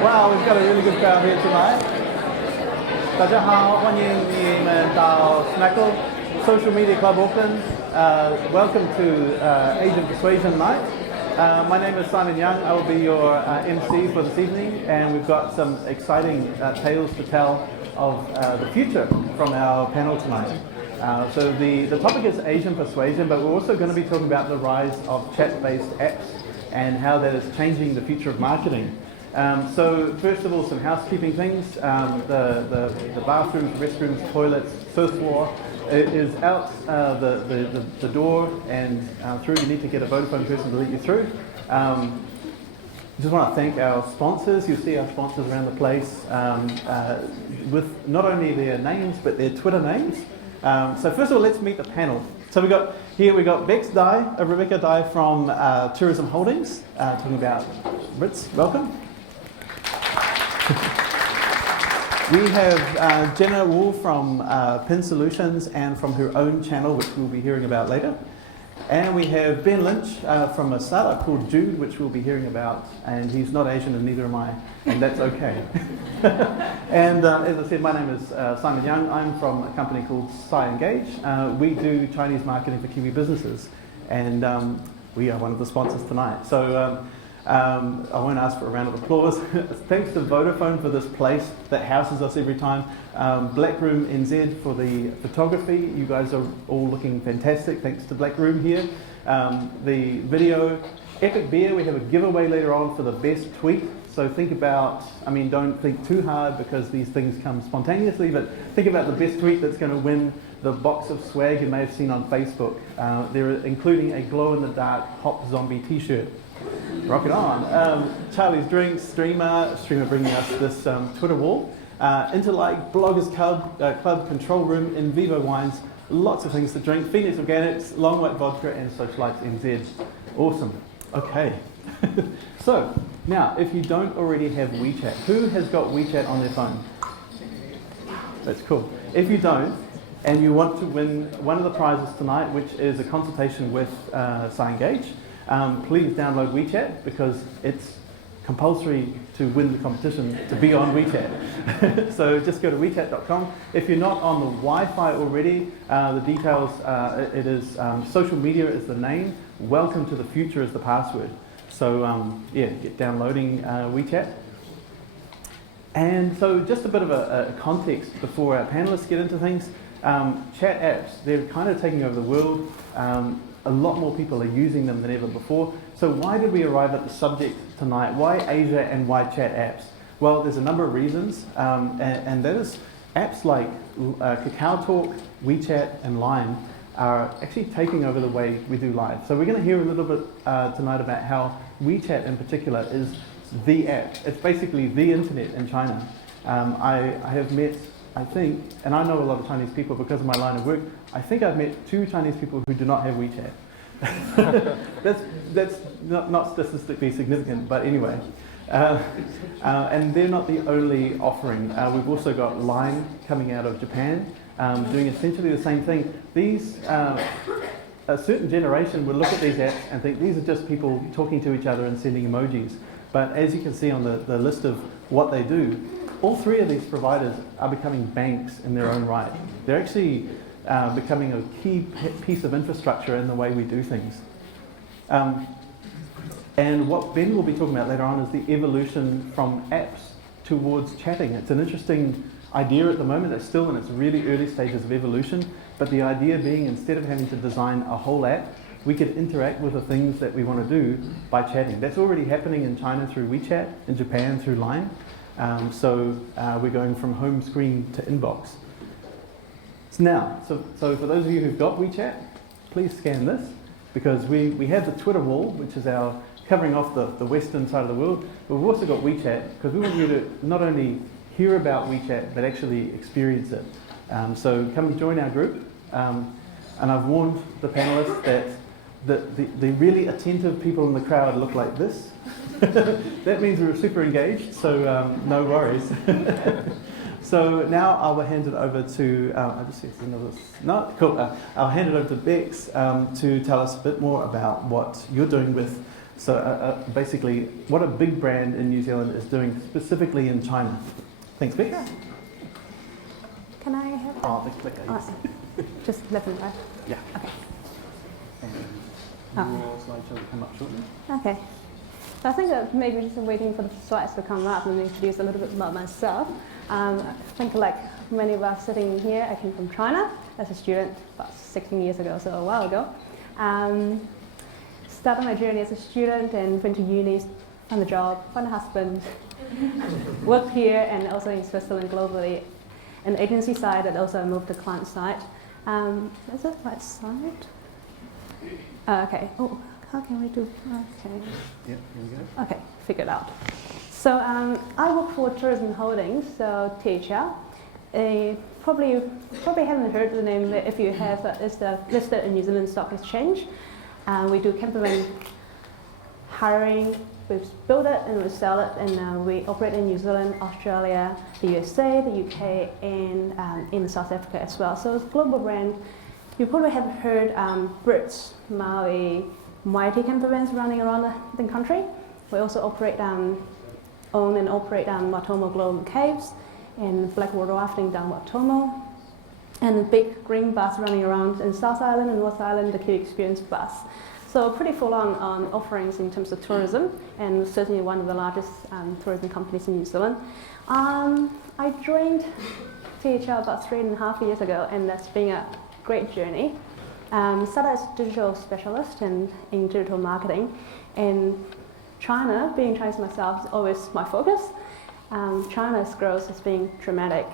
Wow, we've got a really good crowd here tonight. 大家好，欢迎你们到 smcakl Social Media Club Auckland. Welcome to Asian Persuasion Night. My name is Simon Young. I will be your MC for this evening, and we've got some exciting tales to tell of the future from our panel tonight. So the topic is Asian persuasion, but we're also going to be talking about the rise of chat-based apps and how that is changing the future of marketing. So first of all, some housekeeping things. The bathrooms, restrooms, toilets, first floor is out the door and through. You need to get a Vodafone person to let you through. Just want to thank our sponsors. You see our sponsors around the place with not only their names but their Twitter names. So first of all, let's meet the panel. So we got Rebecca Dai from Tourism Holdings, talking about Ritz. Welcome. We have Jenna Wu from Pin Solutions and from her own channel, which we'll be hearing about later. And we have Ben Lynch from a startup called Jude, which we'll be hearing about. And he's not Asian and neither am I, and that's okay. And as I said, my name is Simon Young. I'm from a company called smcakl. We do Chinese marketing for Kiwi businesses, and we are one of the sponsors tonight. So I won't ask for a round of applause. Thanks to Vodafone for this place that houses us every time. Black Room NZ for the photography. You guys are all looking fantastic. Thanks to Black Room here. The video, Epic Beer. We have a giveaway later on for the best tweet. So think about, don't think too hard because these things come spontaneously, but think about the best tweet that's going to win the box of swag you may have seen on Facebook. They're including a glow-in-the-dark Hop Zombie t-shirt. Rock it on. Charlie's Drinks, streamer bringing us this Twitter wall. Interlike, Bloggers Club, Control Room, In Vivo Wines, lots of things to drink. Phoenix Organics, Long White Vodka, and Socialites NZ. Awesome. Okay. So, now, if you don't already have WeChat, who has got WeChat on their phone? That's cool. If you don't, and you want to win one of the prizes tonight, which is a consultation with smcakl, please download WeChat because it's compulsory to win the competition to be on WeChat. So just go to WeChat.com. If you're not on the Wi-Fi already, the details, it is social media is the name, welcome to the future is the password. So get downloading WeChat. And so just a bit of a context before our panelists get into things. Chat apps, they're kind of taking over the world. A lot more people are using them than ever before. So why did we arrive at the subject tonight? Why Asia and why chat apps? Well, there's a number of reasons, and that is apps like Kakao Talk, WeChat, and Line are actually taking over the way we do live. So we're going to hear a little bit tonight about how WeChat in particular is the app. It's basically the internet in China. I have met, I think, and I know a lot of Chinese people because of my line of work, I think I've met 2 Chinese people who do not have WeChat. that's not statistically significant, but anyway. And they're not the only offering. We've also got Line coming out of Japan, doing essentially the same thing. A certain generation would look at these apps and think these are just people talking to each other and sending emojis. But as you can see on the list of what they do, all 3 of these providers are becoming banks in their own right. They're actually becoming a key piece of infrastructure in the way we do things. And what Ben will be talking about later on is the evolution from apps towards chatting. It's an interesting idea at the moment. It's still in its really early stages of evolution, but the idea being instead of having to design a whole app, we could interact with the things that we want to do by chatting. That's already happening in China through WeChat, in Japan through Line. So we're going from home screen to inbox. So for those of you who've got WeChat, please scan this because we have the Twitter wall, which is our covering off the western side of the world, but we've also got WeChat because we want you to not only hear about WeChat but actually experience it. So come and join our group. And I've warned the panelists that the really attentive people in the crowd look like this. That means we're super engaged, so no worries. So now I will hand it over to, I just see another, no, cool. I'll hand it over to Bex to tell us a bit more about what you're doing with So basically, what a big brand in New Zealand is doing specifically in China. Thanks, Beck. Sure. Can I have that? Oh, the clicker, yes. Just left and right. Yeah. Okay. And your slideshow will come up shortly. Okay. So I think that maybe just waiting for the slides to come up and introduce a little bit about myself. I think like many of us sitting here, I came from China as a student about 16 years ago, so a while ago. Started my journey as a student and went to uni, found a job, found a husband, worked here and also in Switzerland globally. And agency side, and also moved to client side. Is it right side? Okay. Oh, how can we do? Okay. Yeah, here we go. Okay, figured out. So I work for Tourism Holdings, so THL. Probably haven't heard the name. If you have, it's listed in New Zealand Stock Exchange. We do campervan hiring. We build it and we sell it, and we operate in New Zealand, Australia, the USA, the UK, and in South Africa as well. So it's a global brand. You probably have heard Brits, Maui, mighty campervans running around the country. We also operate, own and operate Watomo Global Caves and blackwater rafting down Watomo, and big green bus running around in South Island and North Island, the Key Experience bus. So pretty full on offerings in terms of tourism, and certainly one of the largest tourism companies in New Zealand. I joined THL about 3.5 years ago, and that's been a great journey. Started as a digital specialist in digital marketing, and China, being Chinese myself, is always my focus. China's growth has been dramatic,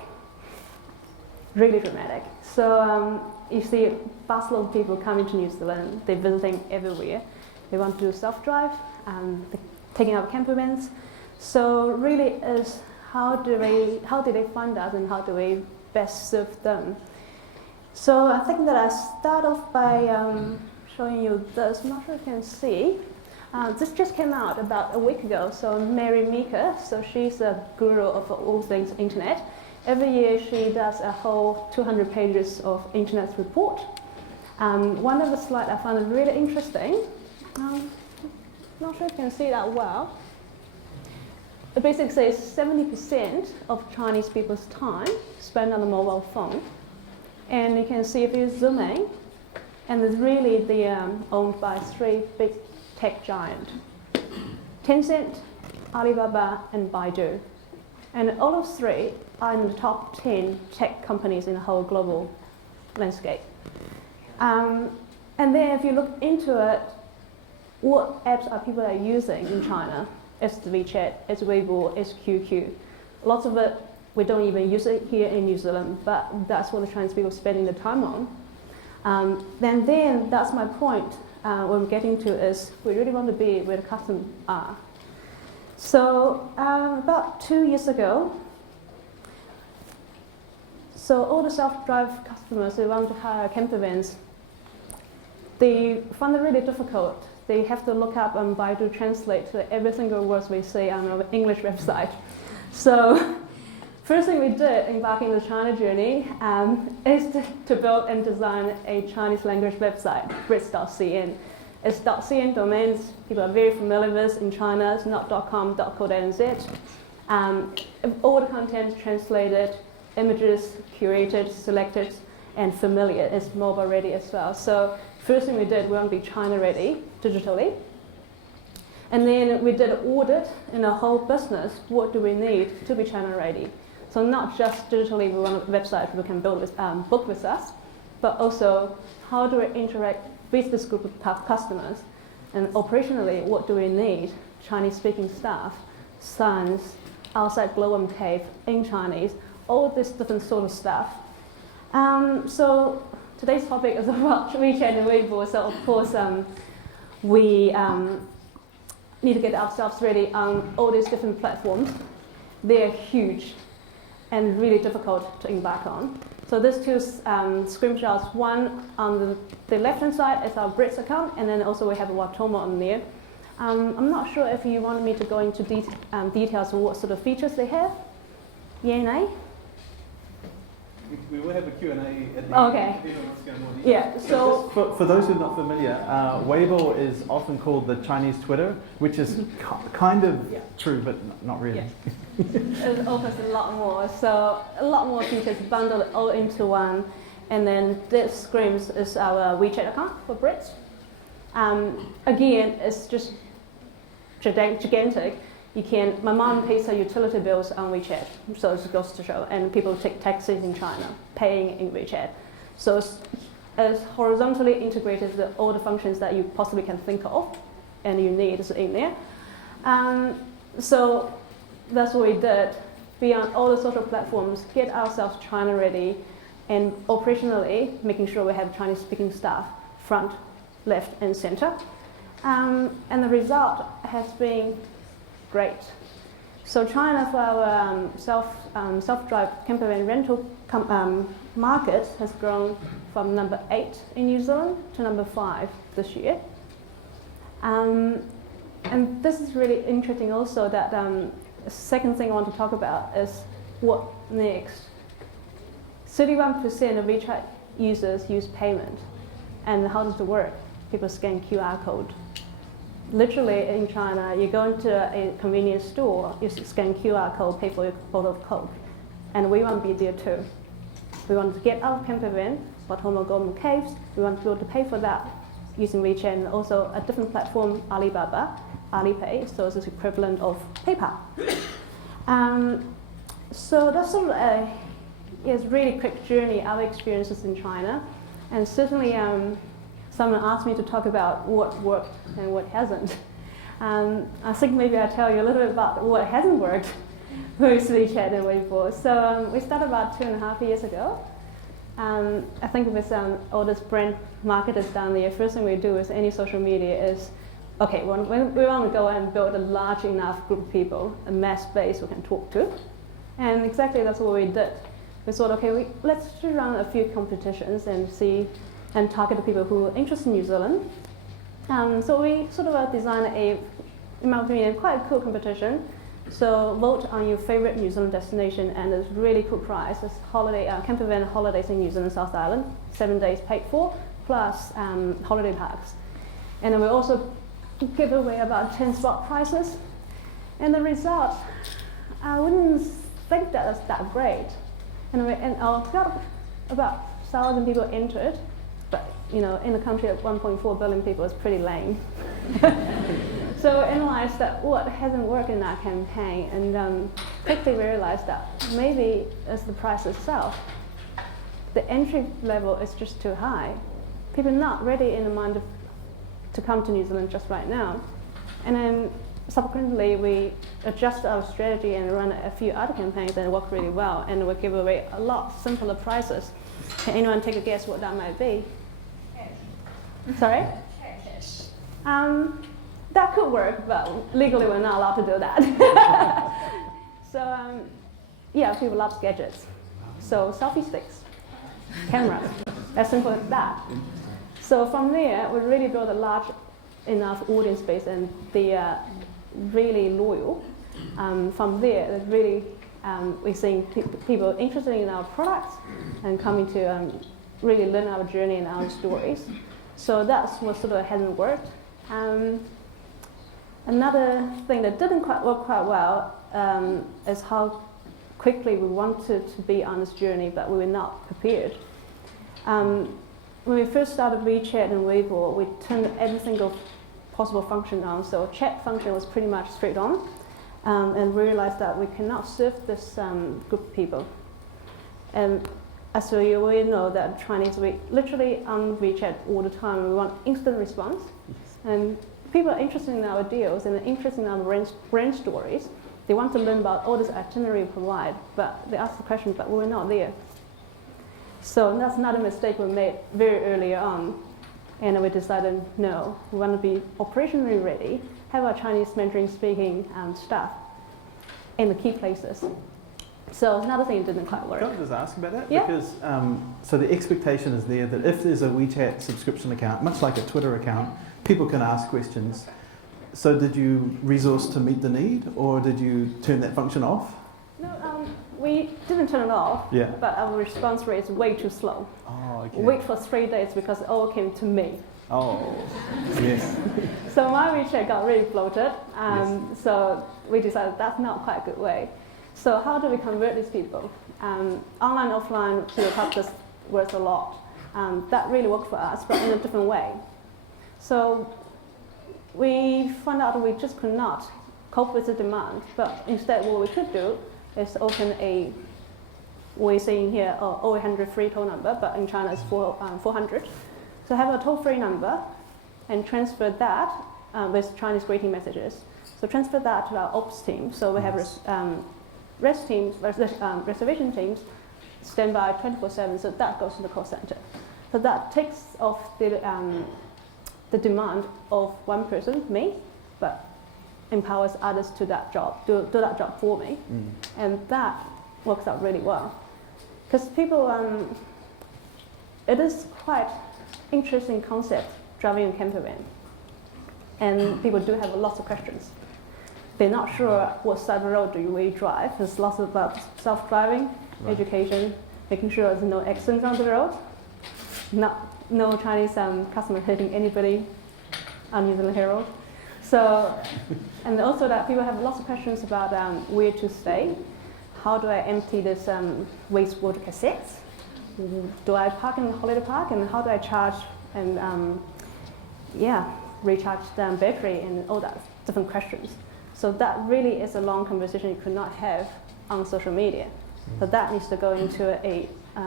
really dramatic. So you see busload of people coming to New Zealand, they're visiting everywhere. They want to do self-drive, they're taking out campervans. So really is how do they find us and how do we best serve them? So I think that I start off by showing you this. I'm not sure if you can see. This just came out about a week ago. So Mary Meeker, so she's a guru of all things internet. Every year she does a whole 200 pages of internet report. One of the slides I found really interesting. Not sure if you can see that well. It basically says 70% of Chinese people's time spent on the mobile phone. And you can see if you zoom in, and it's really owned by 3 big tech giants: Tencent, Alibaba, and Baidu. And all of 3 are in the top 10 tech companies in the whole global landscape. And then if you look into it, what apps are people are using in China? It's the WeChat, it's Weibo, it's QQ. Lots of it, we don't even use it here in New Zealand, but that's what the Chinese people are spending their time on. Then that's my point, what I'm getting to is we really want to be where the customers are. So about 2 years ago, so all the self-drive customers who want to hire campervans, they find it really difficult. They have to look up and Baidu translate to every single word we say on our English website. So first thing we did embarking on the China journey is to build and design a Chinese language website, brits.cn. It's .cn domains, people are very familiar with in China, it's not .com, .co.nz. All the content translated, images curated, selected, and familiar. It's mobile ready as well. So first thing we did, we want to be China ready digitally. And then we did an audit in our whole business. What do we need to be China ready? So not just digitally, we want a website people can build with, book with us, but also how do we interact with this group of customers? And operationally, what do we need? Chinese-speaking staff, signs, outside global cave in Chinese, all this different sort of stuff. So today's topic is about WeChat and Weibo. So of course, we need to get ourselves ready on all these different platforms. They're huge and really difficult to embark on. So these 2 screenshots, one on the left-hand side is our Brits account, and then also we have a Watomo on there. I'm not sure if you wanted me to go into details of what sort of features they have. Yeah, nay? We will have a Q&A at the Okay. end. If anyone wants to go more detail. Yeah, so For those who are not familiar, Weibo is often called the Chinese Twitter, which is kind of true, but not really. yeah. It offers a lot more. So a lot more features bundled all into one. And then this screens is our WeChat account for Brits. Again, it's just gigantic. My mom pays her utility bills on WeChat, so it goes to show. And people take taxis in China, paying in WeChat. So it's horizontally integrated with all the functions that you possibly can think of, and you need is in there. So that's what we did. Beyond all the social platforms, get ourselves China ready, and operationally making sure we have Chinese-speaking staff front, left, and center. And the result has been great. So China, for our self-drive camper van rental market, has grown from number 8 in New Zealand to number 5 this year. And this is really interesting also that the second thing I want to talk about is what next. 31% of WeChat users use payment. And how does it work? People scan QR code. Literally in China, you go into a convenience store, you scan QR code, pay for your bottle of Coke. And we want to be there too. We want to get out of camper van, but home or golden caves. We want to be able to pay for that using WeChat, and also a different platform, Alibaba, Alipay, so it's the equivalent of PayPal. So that's sort of a really quick journey, our experiences in China. And certainly someone asked me to talk about what worked and what hasn't. I think maybe I'll tell you a little bit about what hasn't worked with WeChat and Weibo. So we started about 2.5 years ago. I think with all this brand marketers down there, first thing we do with any social media is, okay, we want to go and build a large enough group of people, a mass base we can talk to. And exactly that's what we did. We thought, okay, let's run a few competitions and see and target the people who are interested in New Zealand. So we sort of designed in my opinion, quite a cool competition. So vote on your favorite New Zealand destination, and there's really cool prize. It's camper van holidays in New Zealand South Island, 7 days paid for, plus holiday parks. And then we also give away about 10 spot prizes. And the result, I wouldn't think that was that great. And got about 1,000 people entered, but in a country of 1.4 billion people, it's pretty lame. So we analyzed that what hasn't worked in our campaign, and quickly realized that maybe it's the price itself. The entry level is just too high. People are not ready in the mind to come to New Zealand just right now. And then subsequently, we adjusted our strategy and run a few other campaigns that worked really well, and we give away a lot simpler prizes. Can anyone take a guess what that might be? Cash. Sorry? Cash. That could work, but legally we're not allowed to do that. So, people love gadgets. So selfie sticks, cameras, as simple as that. So from there, we really built a large enough audience base, and they are really loyal. From there, we're seeing people interested in our products and coming to really learn our journey and our stories. So that's what sort of hasn't worked. Another thing that didn't work quite well is how quickly we wanted to be on this journey, but we were not prepared. When we first started WeChat and Weibo, we turned every single possible function on. So chat function was pretty much straight on, and realized that we cannot serve this group of people. And as we all know that Chinese, we literally on WeChat all the time, we want instant response. And people are interested in our deals and interested in our brand stories. They want to learn about all this itinerary we provide, but they ask the question, but we're not there. So that's another mistake we made very early on. And we decided, no, we want to be operationally ready, have our Chinese Mandarin speaking staff in the key places. So another thing didn't quite work. Can I just ask about that? Yeah. Because so the expectation is there that if there's a WeChat subscription account, much like a Twitter account, people can ask questions. So did you resource to meet the need, or did you turn that function off? No, we didn't turn it off, Yeah. but our response rate is way too slow. Oh, okay. Wait for 3 days because it all came to me. Oh, yes. So my WeChat got really bloated, Yes. so we decided that's not quite a good way. So how do we convert these people? Online, offline, people helped us works a lot. That really worked for us, but in a different way. So we found out we just could not cope with the demand, but instead what we could do is open we say in here, 0800 free toll number, but in China it's 400. So have a toll-free number and transfer that with Chinese greeting messages. So transfer that to our ops team. So we have reservation teams stand by 24/7. So that goes to the call center. So that takes off the demand of one person, me, but empowers others to that job, do that job for me, and that works out really well. Because people, it is quite interesting concept driving a camper van, and people do have lots of questions. They're not sure what side of the road do we drive. There's lots about self-driving, education, making sure there's no accidents on the road, no Chinese customer hitting anybody on New Zealand Herald. So, and also that people have lots of questions about where to stay. How do I empty this wastewater cassettes? Do I park in the holiday park, and how do I charge and recharge the battery, and all that different questions. So that really is a long conversation you could not have on social media. So that needs to go into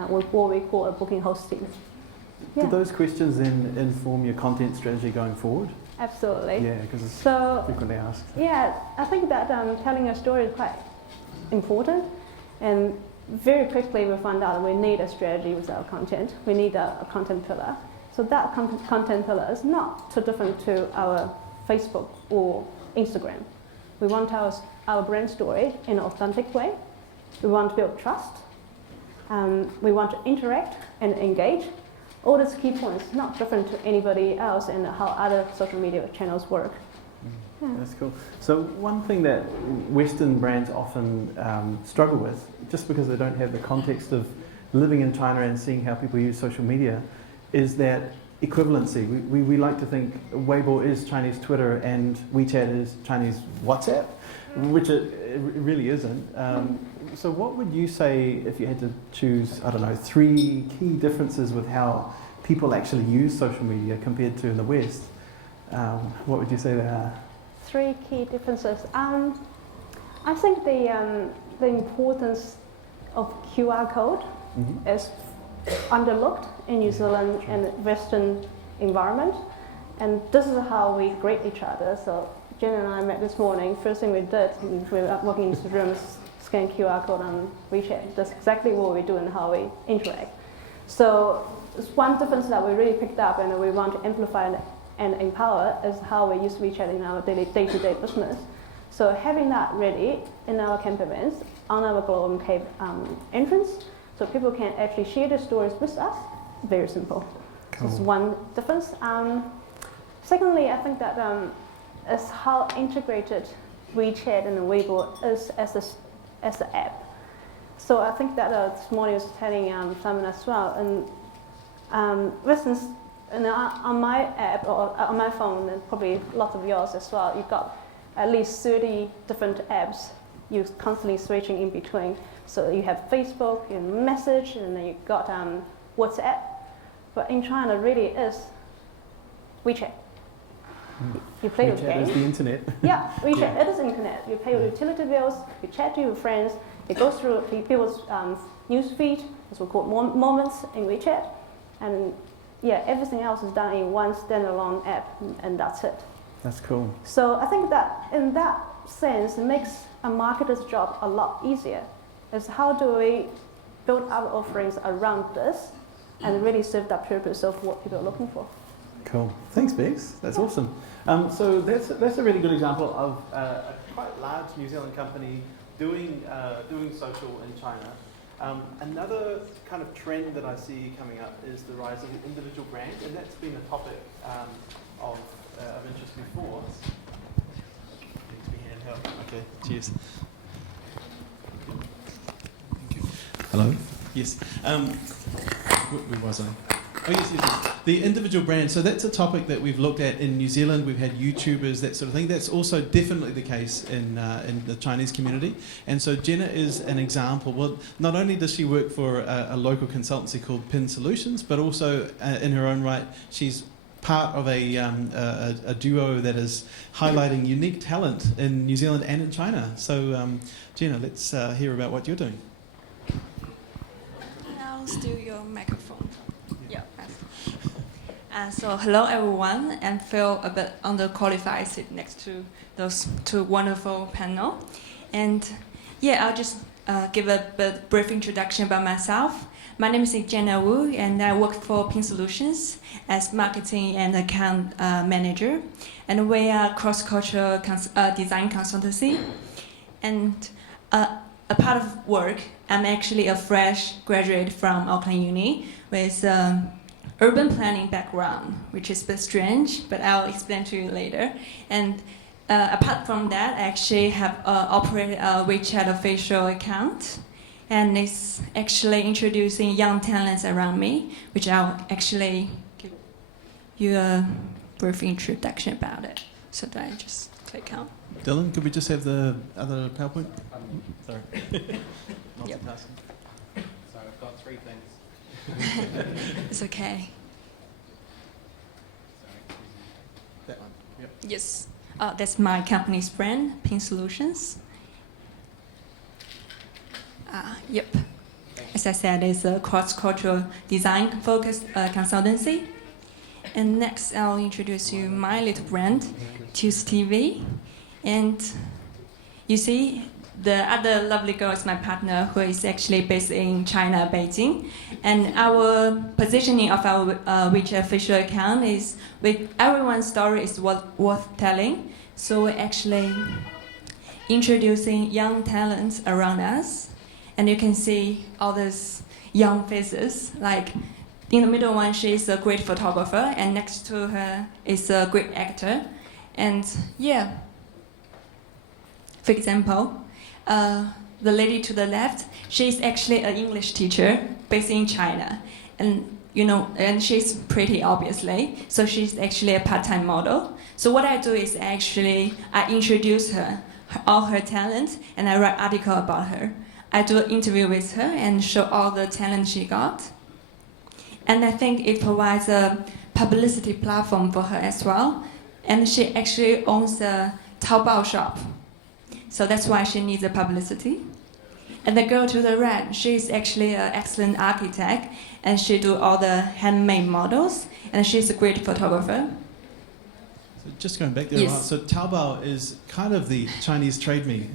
what we call a booking host team. Do those questions then inform your content strategy going forward? Absolutely. Yeah, because it's frequently asked. Yeah, I think that telling a story is quite important, and very quickly we found out we need a strategy with our content. We need a content pillar. So that content pillar is not too different to our Facebook or Instagram. We want our brand story in an authentic way. We want to build trust. We want to interact and engage. All these key points, not different to anybody else and how other social media channels work. Yeah. That's cool. So one thing that Western brands often struggle with, just because they don't have the context of living in China and seeing how people use social media, is that equivalency. We like to think Weibo is Chinese Twitter and WeChat is Chinese WhatsApp, which it really isn't. So what would you say if you had to choose, 3 key differences with how people actually use social media compared to in the West? What would you say they are? 3 key differences. I think the importance of QR code is underlooked in New Zealand and Western environment, and this is how we greet each other. So Jen and I met this morning. First thing we did, we were walking into the room, scan QR code on WeChat. That's exactly what we do and how we interact. So it's one difference that we really picked up and we want to amplify and empower is how we use WeChat in our day-to-day business. So having that ready in our camp events on our Global Cave entrance, so people can actually share their stories with us. Very simple. Cool. That's one difference. Secondly, I think that is how integrated WeChat and Weibo is as an app. So I think that this morning I was telling Simon as well, and Westerns, on my app or on my phone, and probably lots of yours as well, you've got at least 30 different apps you're constantly switching in between. So you have Facebook, you have Message, and then you've got WhatsApp. But in China, really is WeChat. You play with games. WeChat is the internet. Yeah, WeChat, it is internet. You pay your utility bills, you chat to your friends, it goes through people's news feed, as we call it, moments in WeChat. And yeah, everything else is done in one standalone app, and that's it. That's cool. So I think that in that sense, it makes a marketer's job a lot easier. Is how do we build our offerings around this and really serve that purpose of what people are looking for. Cool. Thanks, Bex. That's awesome. So that's a really good example of a quite large New Zealand company doing social in China. Another kind of trend that I see coming up is the rise of individual brands, and that's been a topic of interest before. Okay, cheers. Hello. Yes. Where was I? Oh, yes. The individual brand. So that's a topic that we've looked at in New Zealand. We've had YouTubers, that sort of thing. That's also definitely the case in the Chinese community. And so Jenna is an example. Well, not only does she work for a local consultancy called Pin Solutions, but also in her own right, she's part of a duo that is highlighting unique talent in New Zealand and in China. So, Jenna, let's hear about what you're doing. I'll steal your microphone. Yeah. So hello everyone, and feel a bit underqualified sitting next to those two wonderful panel. And yeah, I'll just give a brief introduction about myself. My name is Jenna Wu, and I work for Pin Solutions as marketing and account manager. And we are cross-cultural design consultancy. And a part of work, I'm actually a fresh graduate from Auckland Uni with urban planning background, which is a bit strange, but I'll explain to you later. And apart from that, I actually have operated a WeChat official account, and it's actually introducing young talents around me, which I'll actually give you a brief introduction about it. So that I just click on. Dylan, could we just have the other PowerPoint? Sorry. Yep. So I've got 3 things. It's okay. That one. Yep. Yes. That's my company's brand, Pin Solutions. Yep. As I said, it's a cross-cultural design-focused consultancy. And next, I'll introduce you my little brand, Choose TV. And you see, the other lovely girl is my partner, who is actually based in China, Beijing. And our positioning of our WeChat official account is, with everyone's story is worth telling. So we're actually introducing young talents around us. And you can see all these young faces. Like in the middle one, she's a great photographer, and next to her is a great actor. And yeah, for example, the lady to the left, she's actually an English teacher based in China, and and she's pretty, obviously. So she's actually a part-time model. So what I do is I introduce her, all her talent, and I write article about her. I do an interview with her and show all the talent she got. And I think it provides a publicity platform for her as well. And she actually owns a Taobao shop. So that's why she needs a publicity. And the girl to the right, she's actually an excellent architect, and she do all the handmade models, and she's a great photographer. So just going back there, Yes. right, so Taobao is kind of the Chinese trade me.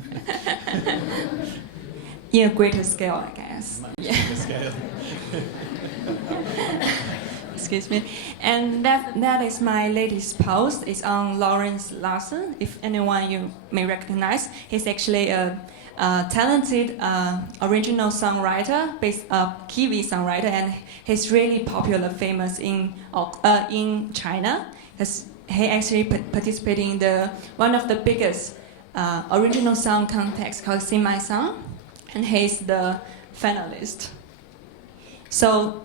In a greater scale, I guess. Much Yeah. bigger scale. Excuse me. And that is my latest post. It's on Lawrence Larson. If anyone you may recognize, he's actually a talented original songwriter, Kiwi songwriter, and he's really popular, famous in China. He actually participated in one of the biggest original song contests called Sing My Song, and he's the finalist. So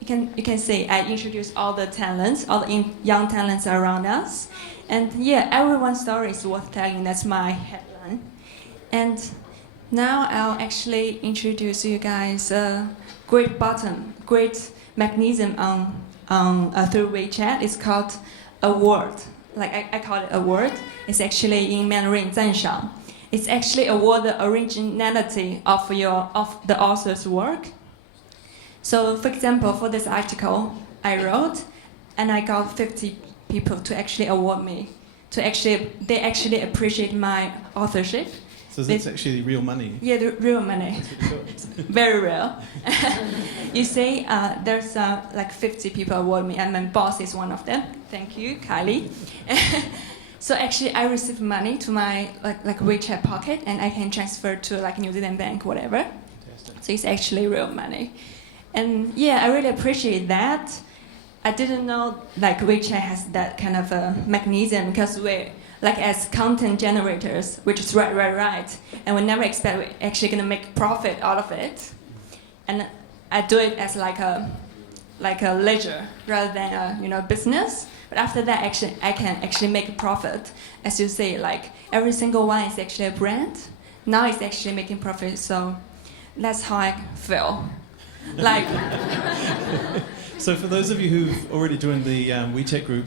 you can see I introduce all the talents, all the young talents around us, and yeah, everyone's story is worth telling. That's my headline. And now I'll actually introduce you guys a great mechanism through WeChat. It's called a word. Like I call it a word. It's actually in Mandarin 赞赏. It's actually award the originality of the author's work. So, for example, for this article I wrote, and I got 50 people to actually award me. They actually appreciate my authorship. So that's actually real money. Yeah, the real money. Very real. You see, there's like 50 people award me, and my boss is one of them. Thank you, Kylie. So actually, I receive money to my like WeChat pocket, and I can transfer to like New Zealand Bank, whatever. Fantastic. So it's actually real money. And yeah, I really appreciate that. I didn't know like WeChat has that kind of a mechanism, because we're like as content generators, which is right, and we never expect we're actually gonna make profit out of it. and I do it as like a leisure rather than a business. But after that, actually, I can actually make a profit. As you say, like every single one is actually a brand. Now it's actually making profit. So that's how I feel. Like. So for those of you who've already joined the WeChat group,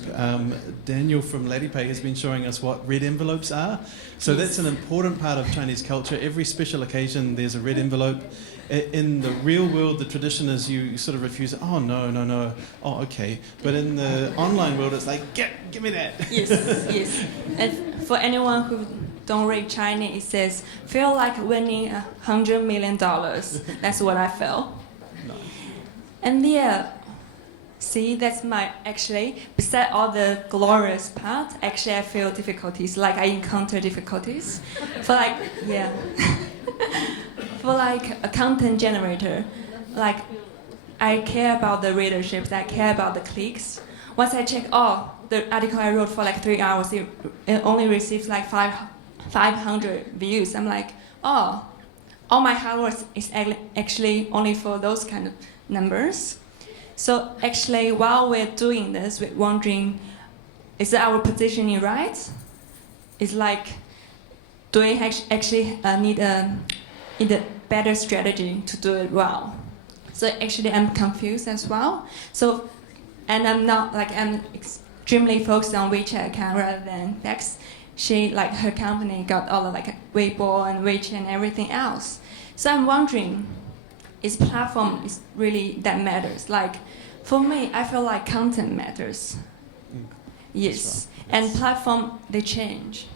Daniel from LadyPay has been showing us what red envelopes are. So that's an important part of Chinese culture. Every special occasion, there's a red envelope. In the real world, the tradition is you sort of refuse it. Oh, no. Oh, okay. But in the online world, it's like, give me that. Yes. And for anyone who don't read Chinese, it says, feel like winning $100 million. That's what I feel. No. And yeah, see, that's my, actually, beside all the glorious part, actually I feel difficulties, like I encounter difficulties. For like, yeah. For like a content generator, like I care about the readerships, I care about the clicks. Once I check, the article I wrote for like 3 hours, it only receives like 500 views. I'm like, all my hard work is actually only for those kind of numbers. So actually, while we're doing this, we're wondering, is our positioning right? It's like, do we actually need a better strategy to do it well? So actually, I'm confused as well. So, and I'm extremely focused on WeChat account rather than Dex. Her company got all of like Weibo and WeChat and everything else. So I'm wondering, is platform is really that matters? Like, for me, I feel like content matters. Yes, and platform, they change.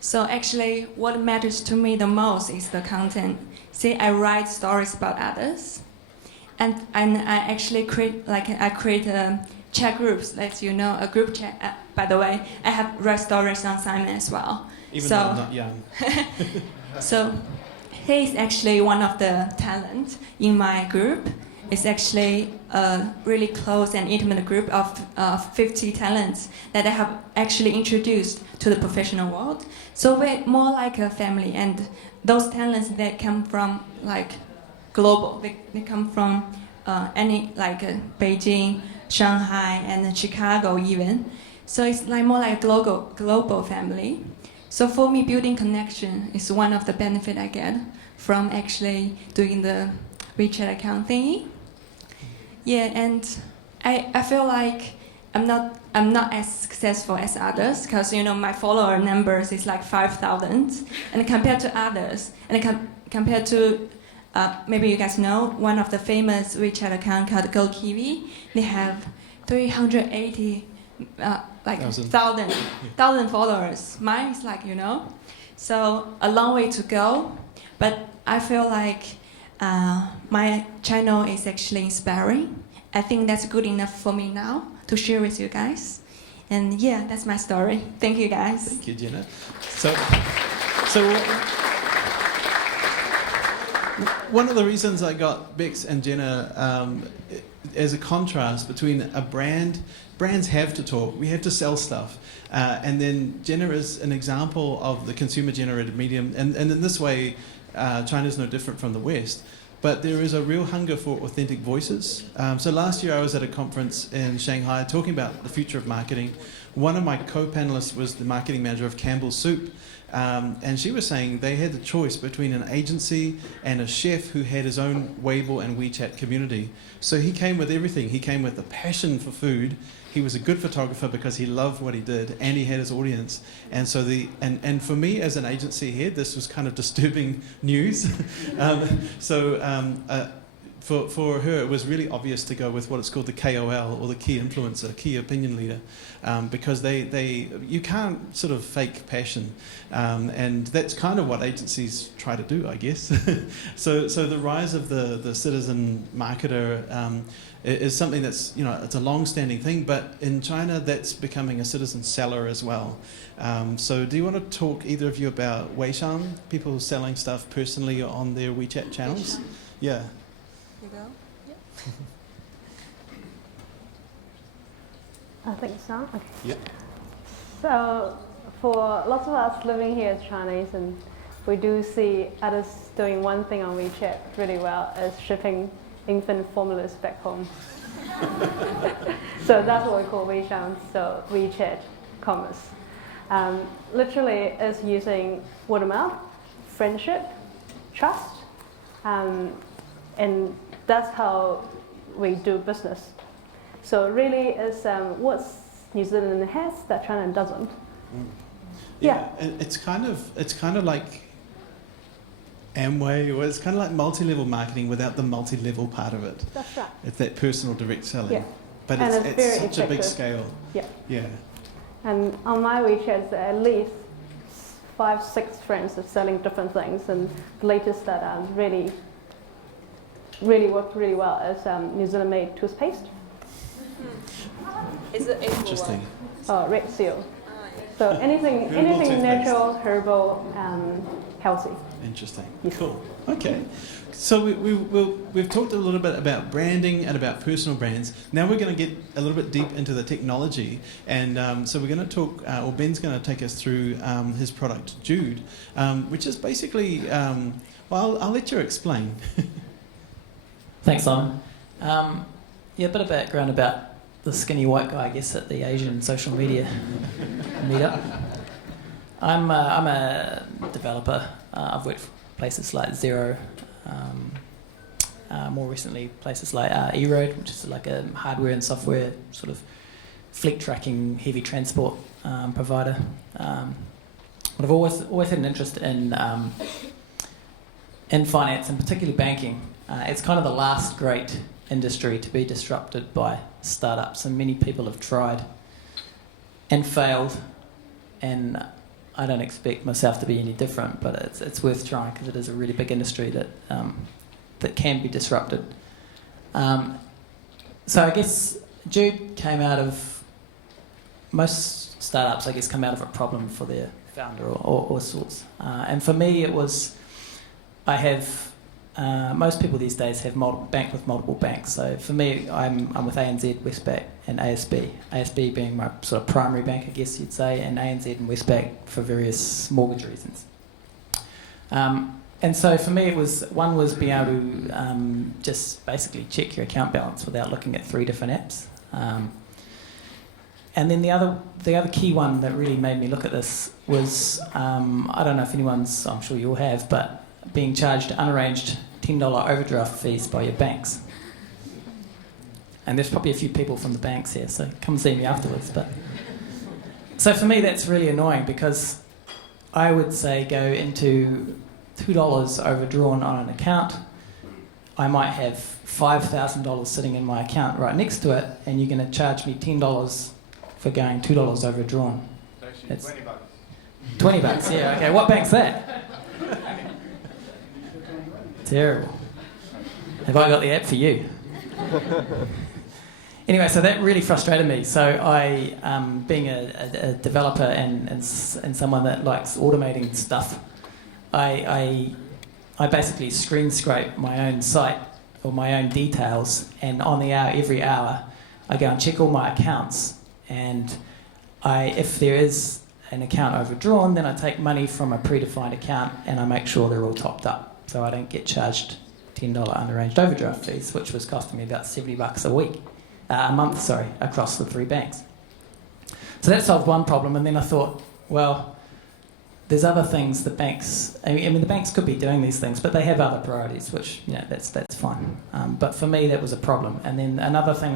So actually, what matters to me the most is the content. See, I write stories about others, and I actually create chat groups. Let you know, a group chat. By the way, I have read stories on Simon as well. Even though I'm not young. So he is actually one of the talent in my group. It's actually a really close and intimate group of 50 talents that I have actually introduced to the professional world. So we're more like a family, and those talents that come from like global. They come from Beijing, Shanghai, and Chicago even. So it's like more like a global family. So for me, building connection is one of the benefits I get from actually doing the WeChat account thingy. Yeah, and I feel like I'm not as successful as others because my follower numbers is like 5,000, and compared to others, and compared to maybe you guys know one of the famous WeChat account called Go Kiwi, they have 380 thousand followers. Mine is like so a long way to go, but I feel like my channel is actually inspiring. I think that's good enough for me now to share with you guys. And yeah, that's my story. Thank you guys. Thank you, Jenna. So one of the reasons I got Bex and Jenna as a contrast between a brands have to talk, we have to sell stuff. And then Jenna is an example of the consumer-generated medium. And in this way, China is no different from the West. But there is a real hunger for authentic voices. So last year I was at a conference in Shanghai talking about the future of marketing. One of my co-panelists was the marketing manager of Campbell's Soup. And she was saying they had the choice between an agency and a chef who had his own Weibo and WeChat community. So he came with everything. He came with a passion for food. He was a good photographer because he loved what he did, and he had his audience. And so and for me as an agency head, this was kind of disturbing news. For her, it was really obvious to go with what it's called the KOL, or the key influencer, key opinion leader, because you can't sort of fake passion, and that's kind of what agencies try to do, I guess. So the rise of the citizen marketer is something that's it's a long-standing thing, but in China that's becoming a citizen seller as well. So do you want to talk, either of you, about Weishan, people selling stuff personally on their WeChat channels? Weishan? Yeah. You go? Yeah. I think so. Okay. Yep. So for lots of us living here as Chinese, and we do see others doing one thing on WeChat really well, is shipping infant formulas back home. So that's what we call WeChat, so WeChat commerce. Literally is using word of mouth, friendship, trust, and that's how we do business. So really is what New Zealand has that China doesn't. Yeah, it's kind of like Amway, or it's kind of like multi-level marketing without the multi-level part of it. That's right. It's that personal direct selling. Yeah. But And it's it's very such a big effective. scale. Yeah. Yeah. And on my WeChat, there are at least 5, 6 friends are selling different things, and the latest that really worked really well is New Zealand made toothpaste. Is it equal? Interesting. Red seal. Ah, yeah. So anything toothpaste. natural, herbal, healthy. Interesting. Yes. Cool. Okay. So we've talked a little bit about branding and about personal brands. Now we're going to get a little bit deep into the technology, and so we're going to talk, or Ben's going to take us through his product, Jude, which is basically, well, I'll let you explain. Thanks, Simon. Yeah, a bit of background about the skinny white guy, I guess, at the Asian social media meetup. I'm a developer. I've worked for places like Xero, more recently places like eRoad, which is like a hardware and software sort of fleet tracking heavy transport provider. But I've always had an interest in finance, and particularly banking. It's kind of the last great industry to be disrupted by startups, and many people have tried and failed, and I don't expect myself to be any different, but it's worth trying because it is a really big industry that can be disrupted. So I guess Jude came out of, most startups I guess come out of a problem for their founder or sorts. And for me it was, I have, most people these days have bank with multiple banks. So for me, I'm with ANZ, Westpac and ASB. ASB being my sort of primary bank, I guess you'd say, and ANZ and Westpac for various mortgage reasons. And so for me, it was, one was being able to just basically check your account balance without looking at 3 different apps. And then the other key one that really made me look at this was, I don't know if anyone's, I'm sure you'll have, but being charged unarranged $10 overdraft fees by your banks. And there's probably a few people from the banks here, so come see me afterwards. But so for me, that's really annoying because I would say go into $2 overdrawn on an account. I might have $5,000 sitting in my account right next to it, and you're going to charge me $10 for going $2 overdrawn. It's actually $20. $20, yeah, okay. What bank's that? Terrible. Have I got the app for you? Anyway, so that really frustrated me. So I, being a developer and someone that likes automating stuff, I basically screen scrape my own site or my own details, and on the hour, every hour, I go and check all my accounts, and if there is an account overdrawn, then I take money from a predefined account and I make sure they're all topped up, so I don't get charged $10 unarranged overdraft fees, which was costing me about $70 a month, across the 3 banks. So that solved one problem, and then I thought, well, there's other things the banks, I mean the banks could be doing these things, but they have other priorities, which, you know, that's fine. But for me, that was a problem. And then another thing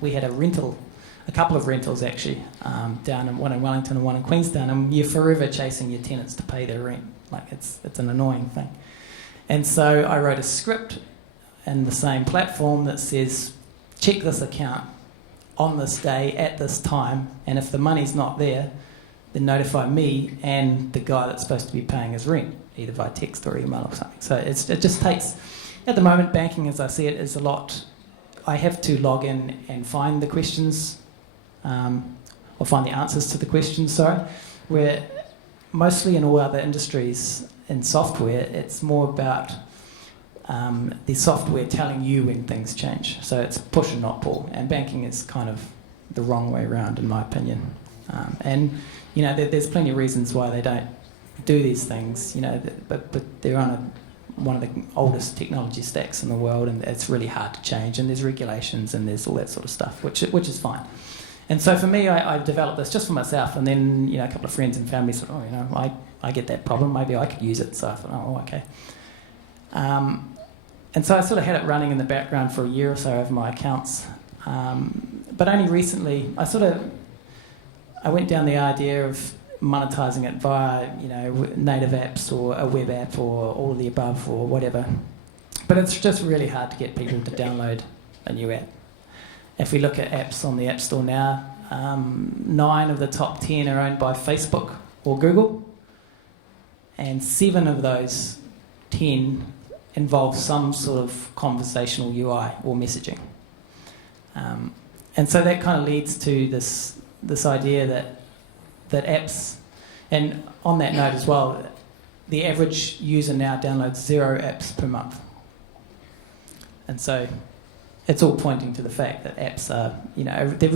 we had a couple of rentals actually, one in Wellington and one in Queenstown, and you're forever chasing your tenants to pay their rent. Like it's an annoying thing. And so I wrote a script in the same platform that says, check this account on this day at this time, and if the money's not there, then notify me and the guy that's supposed to be paying his rent, either via text or email or something. So it just takes, at the moment, banking as I see it is a lot, I have to log in and find the questions, or find the answers to the questions, where mostly in all other industries in software, it's more about the software telling you when things change. So it's push and not pull, and banking is kind of the wrong way around in my opinion. And you know, there's plenty of reasons why they don't do these things, you know, but they're on one of the oldest technology stacks in the world, and it's really hard to change, and there's regulations and there's all that sort of stuff, which is fine. And so for me, I developed this just for myself, and then a couple of friends and family said, I get that problem, maybe I could use it. So I thought, oh, okay. And so I sort of had it running in the background for a year or so over my accounts. But only recently, I went down the idea of monetizing it via, native apps or a web app or all of the above or whatever. But it's just really hard to get people to download a new app. If we look at apps on the App Store now, 9 of the top 10 are owned by Facebook or Google, and 7 of those 10 involve some sort of conversational UI or messaging. And so that kind of leads to this idea that apps, and on that note as well, the average user now downloads 0 apps per month. And so it's all pointing to the fact that apps are, they're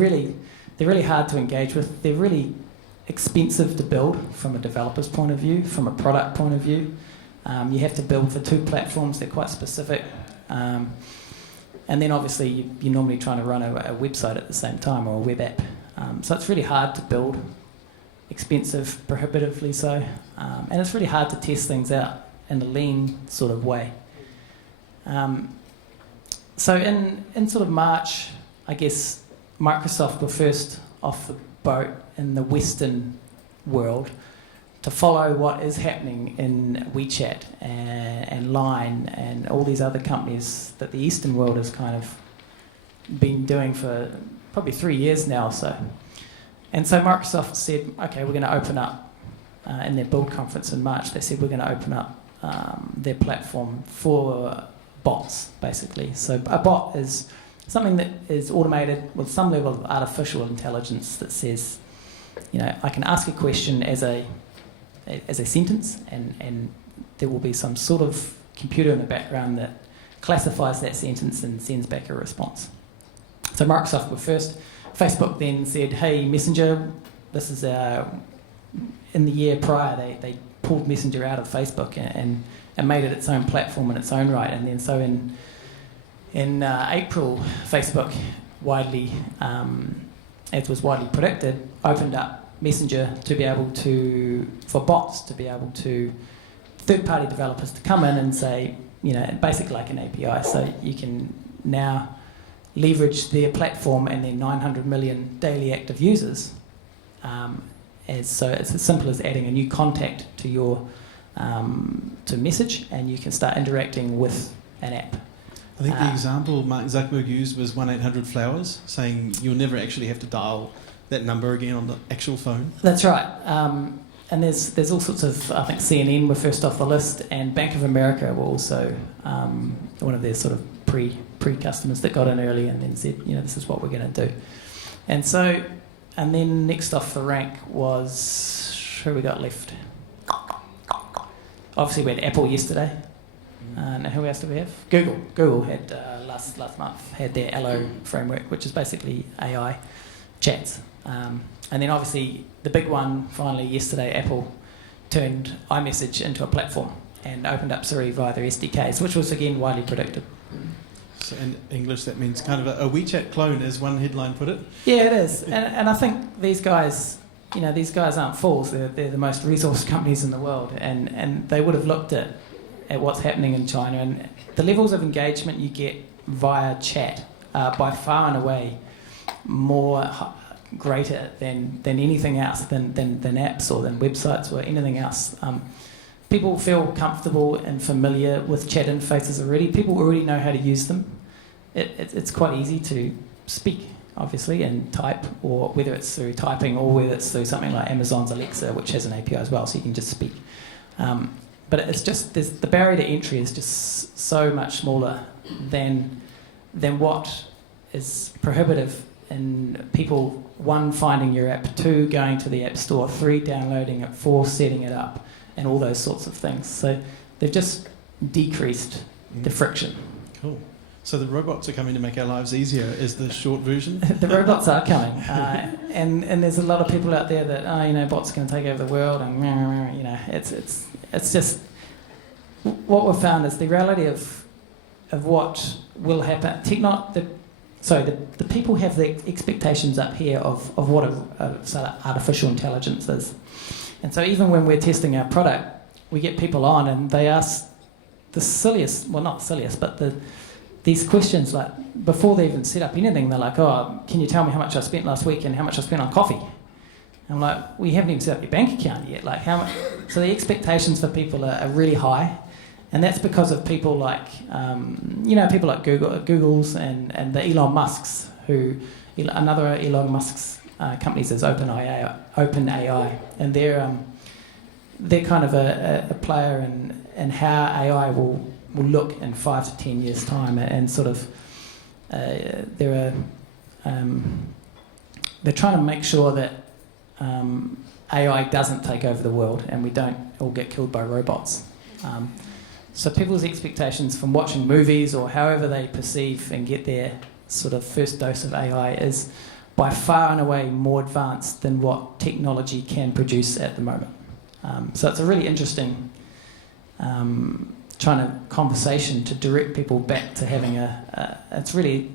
really hard to engage with. They're really expensive to build from a developer's point of view, from a product point of view. You have to build for 2 platforms. They're quite specific. And then obviously you're normally trying to run a website at the same time, or a web app. So it's really hard to build, expensive, prohibitively so. And it's really hard to test things out in a lean sort of way. So in sort of March, I guess Microsoft were first off the boat in the Western world to follow what is happening in WeChat and Line and all these other companies that the Eastern world has kind of been doing for probably 3 years now or so. And so Microsoft said, okay, we're going to open up, in their build conference in March, they said we're going to open up their platform for bots, basically. So a bot is something that is automated with some level of artificial intelligence that says, I can ask a question as a sentence, and there will be some sort of computer in the background that classifies that sentence and sends back a response. So Microsoft were first. Facebook then said, hey, Messenger, this is in the year prior, they pulled Messenger out of Facebook and made it its own platform in its own right. And then so in April, Facebook widely, as was widely predicted, opened up Messenger to be able to, for bots to be able to, third-party developers to come in and say, basically like an API. So you can now leverage their platform and their 900 million daily active users. So it's as simple as adding a new contact to your to message, and you can start interacting with an app. I think the example Mark Zuckerberg used was 1-800-Flowers, saying you'll never actually have to dial that number again on the actual phone. That's right. And there's all sorts of, I think CNN were first off the list, and Bank of America were also one of their sort of pre-customers that got in early and then said, this is what we're going to do. And then next off the rank was, who we got left? Obviously we had Apple yesterday. And who else do we have? Google. Google had last month had their Allo framework, which is basically AI chats. And then obviously the big one finally yesterday, Apple turned iMessage into a platform and opened up Siri via their SDKs, which was again widely predicted. So in English that means kind of a WeChat clone, as one headline put it. Yeah, it is. And I think these guys, these guys aren't fools. They're the most resourced companies in the world, and they would have looked at what's happening in China, and the levels of engagement you get via chat are by far and away greater than anything else, than apps or than websites or anything else. People feel comfortable and familiar with chat interfaces already. People already know how to use them. It's quite easy to speak, obviously, and type, or whether it's through typing or whether it's through something like Amazon's Alexa, which has an API as well, so you can just speak. But it's just, the barrier to entry is just so much smaller than what is prohibitive in people, 1, finding your app, 2, going to the App Store, 3, downloading it, 4, setting it up, and all those sorts of things. So they've just decreased the friction. Cool. So the robots are coming to make our lives easier, is the short version? The robots are coming. And there's a lot of people out there that, bots are going to take over the world, and, it's just... what we've found is the reality of what will happen. The people have the expectations up here of what a sort of artificial intelligence is. And so even when we're testing our product, we get people on and they ask the silliest, well not silliest, but these questions like before they even set up anything, they're like, oh, can you tell me how much I spent last week and how much I spent on coffee? I'm like, we haven't even set up your bank account yet. Like how much? So the expectations for people are really high. And that's because of people like, people like Google's and the Elon Musk's, another Elon Musk's companies is OpenAI, and they're kind of a player in how AI will look in 5 to 10 years' time, and sort of they're trying to make sure that AI doesn't take over the world and we don't all get killed by robots. So people's expectations from watching movies or however they perceive and get their sort of first dose of AI is by far and away more advanced than what technology can produce at the moment. So it's a really interesting conversation to direct people back to having it's really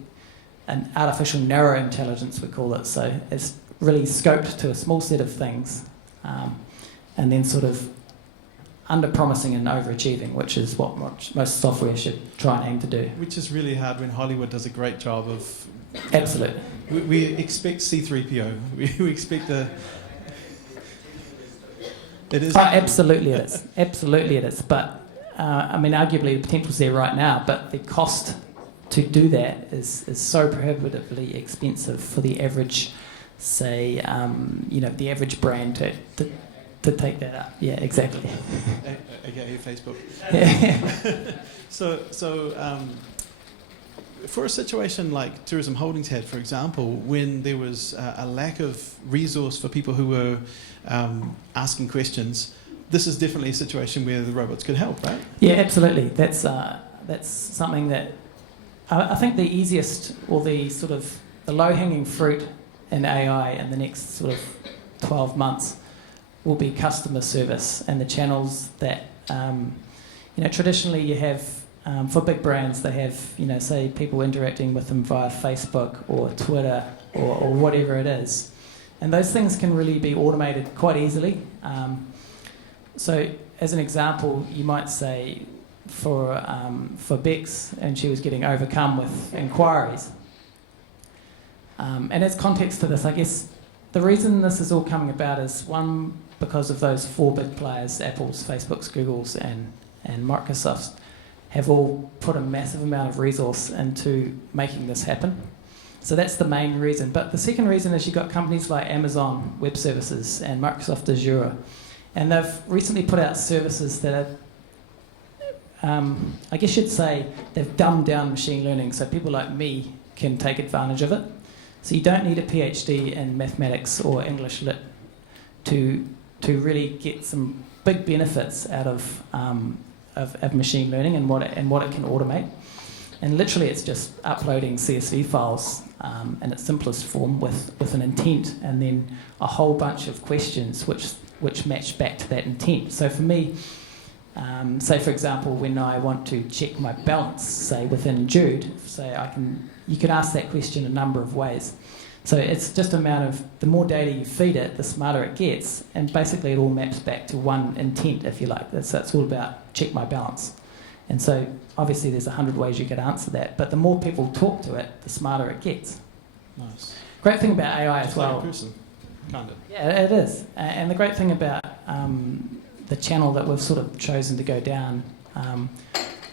an artificial narrow intelligence, we call it. So it's really scoped to a small set of things and then sort of under-promising and overachieving, which is what most software should try and aim to do. Which is really hard when Hollywood does a great job of... Absolutely. We expect C-3PO. We expect the... It is... Oh, absolutely it is. Absolutely it is. But, arguably the potential's there right now, but the cost to do that is so prohibitively expensive for the average, say, the average brand to take that up. Yeah, exactly. AKA Facebook. Yeah. So for a situation like Tourism Holdings had, for example, when there was a lack of resource for people who were asking questions, this is definitely a situation where the robots could help, right? Yeah, absolutely. That's something that I think the easiest or the sort of the low-hanging fruit in AI in the next sort of 12 months will be customer service and the channels that, traditionally you have, for big brands, they have, say people interacting with them via Facebook or Twitter or whatever it is. And those things can really be automated quite easily. So as an example, you might say for Bex, and she was getting overcome with inquiries. And as context to this, I guess the reason this is all coming about is, one, because of those 4 big players, Apple's, Facebook's, Google's and Microsoft's, have all put a massive amount of resource into making this happen. So that's the main reason. But the second reason is you've got companies like Amazon Web Services and Microsoft Azure. And they've recently put out services that are, I guess you'd say, they've dumbed down machine learning so people like me can take advantage of it. So you don't need a PhD in mathematics or English lit to really get some big benefits out of machine learning and what it can automate. And literally it's just uploading CSV files in its simplest form with an intent and then a whole bunch of questions which match back to that intent. So for me, say for example, when I want to check my balance, say within Jude, you can ask that question a number of ways. So it's just a matter of the more data you feed it, the smarter it gets, and basically it all maps back to one intent, if you like. So it's all about check my balance. And so obviously there's 100 ways you could answer that, but the more people talk to it, the smarter it gets. Nice. Great thing about AI as well. Like a person, kind of. Yeah, it is. And the great thing about the channel that we've sort of chosen to go down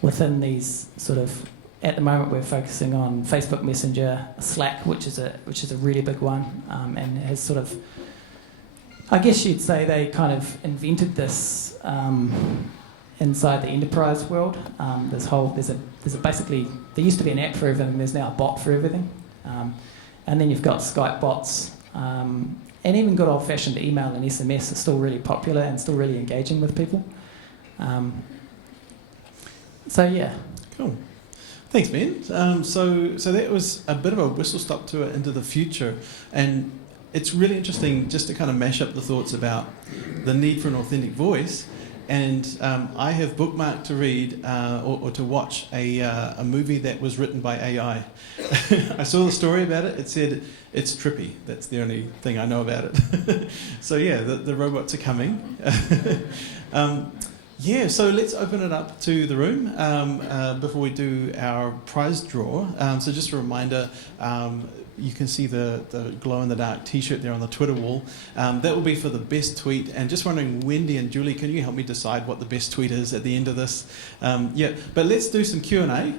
within these sort of, at the moment we're focusing on Facebook Messenger, Slack, which is a really big one, and has sort of, I guess you'd say they kind of invented this inside the enterprise world. There's basically, there used to be an app for everything, there's now a bot for everything. And then you've got Skype bots, and even good old-fashioned email and SMS are still really popular and still really engaging with people. So yeah. Cool. Thanks, Ben. So that was a bit of a whistle-stop tour into the future, and it's really interesting just to kind of mash up the thoughts about the need for an authentic voice And I have bookmarked to read or to watch a movie that was written by AI. I saw the story about it. It said it's trippy. That's the only thing I know about it. So yeah, the robots are coming. Yeah, so let's open it up to the room before we do our prize draw. So just a reminder, you can see the glow-in-the-dark T-shirt there on the Twitter wall. That will be for the best tweet. And just wondering, Wendy and Julie, can you help me decide what the best tweet is at the end of this? Yeah, but let's do some Q&A.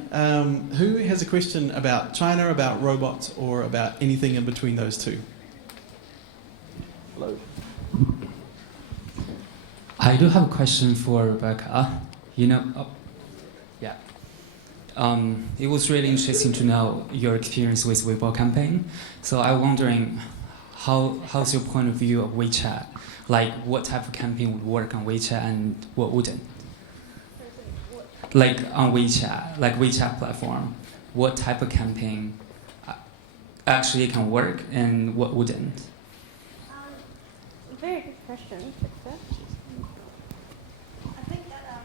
Who has a question about China, about robots, or about anything in between those two? Hello. I do have a question for Rebecca. It was really interesting to know your experience with Weibo campaign. So I'm wondering, how's your point of view of WeChat? Like, what type of campaign would work on WeChat and what wouldn't? Like on WeChat, like WeChat platform, what type of campaign actually can work and what wouldn't? Very good question, Victor. I think that,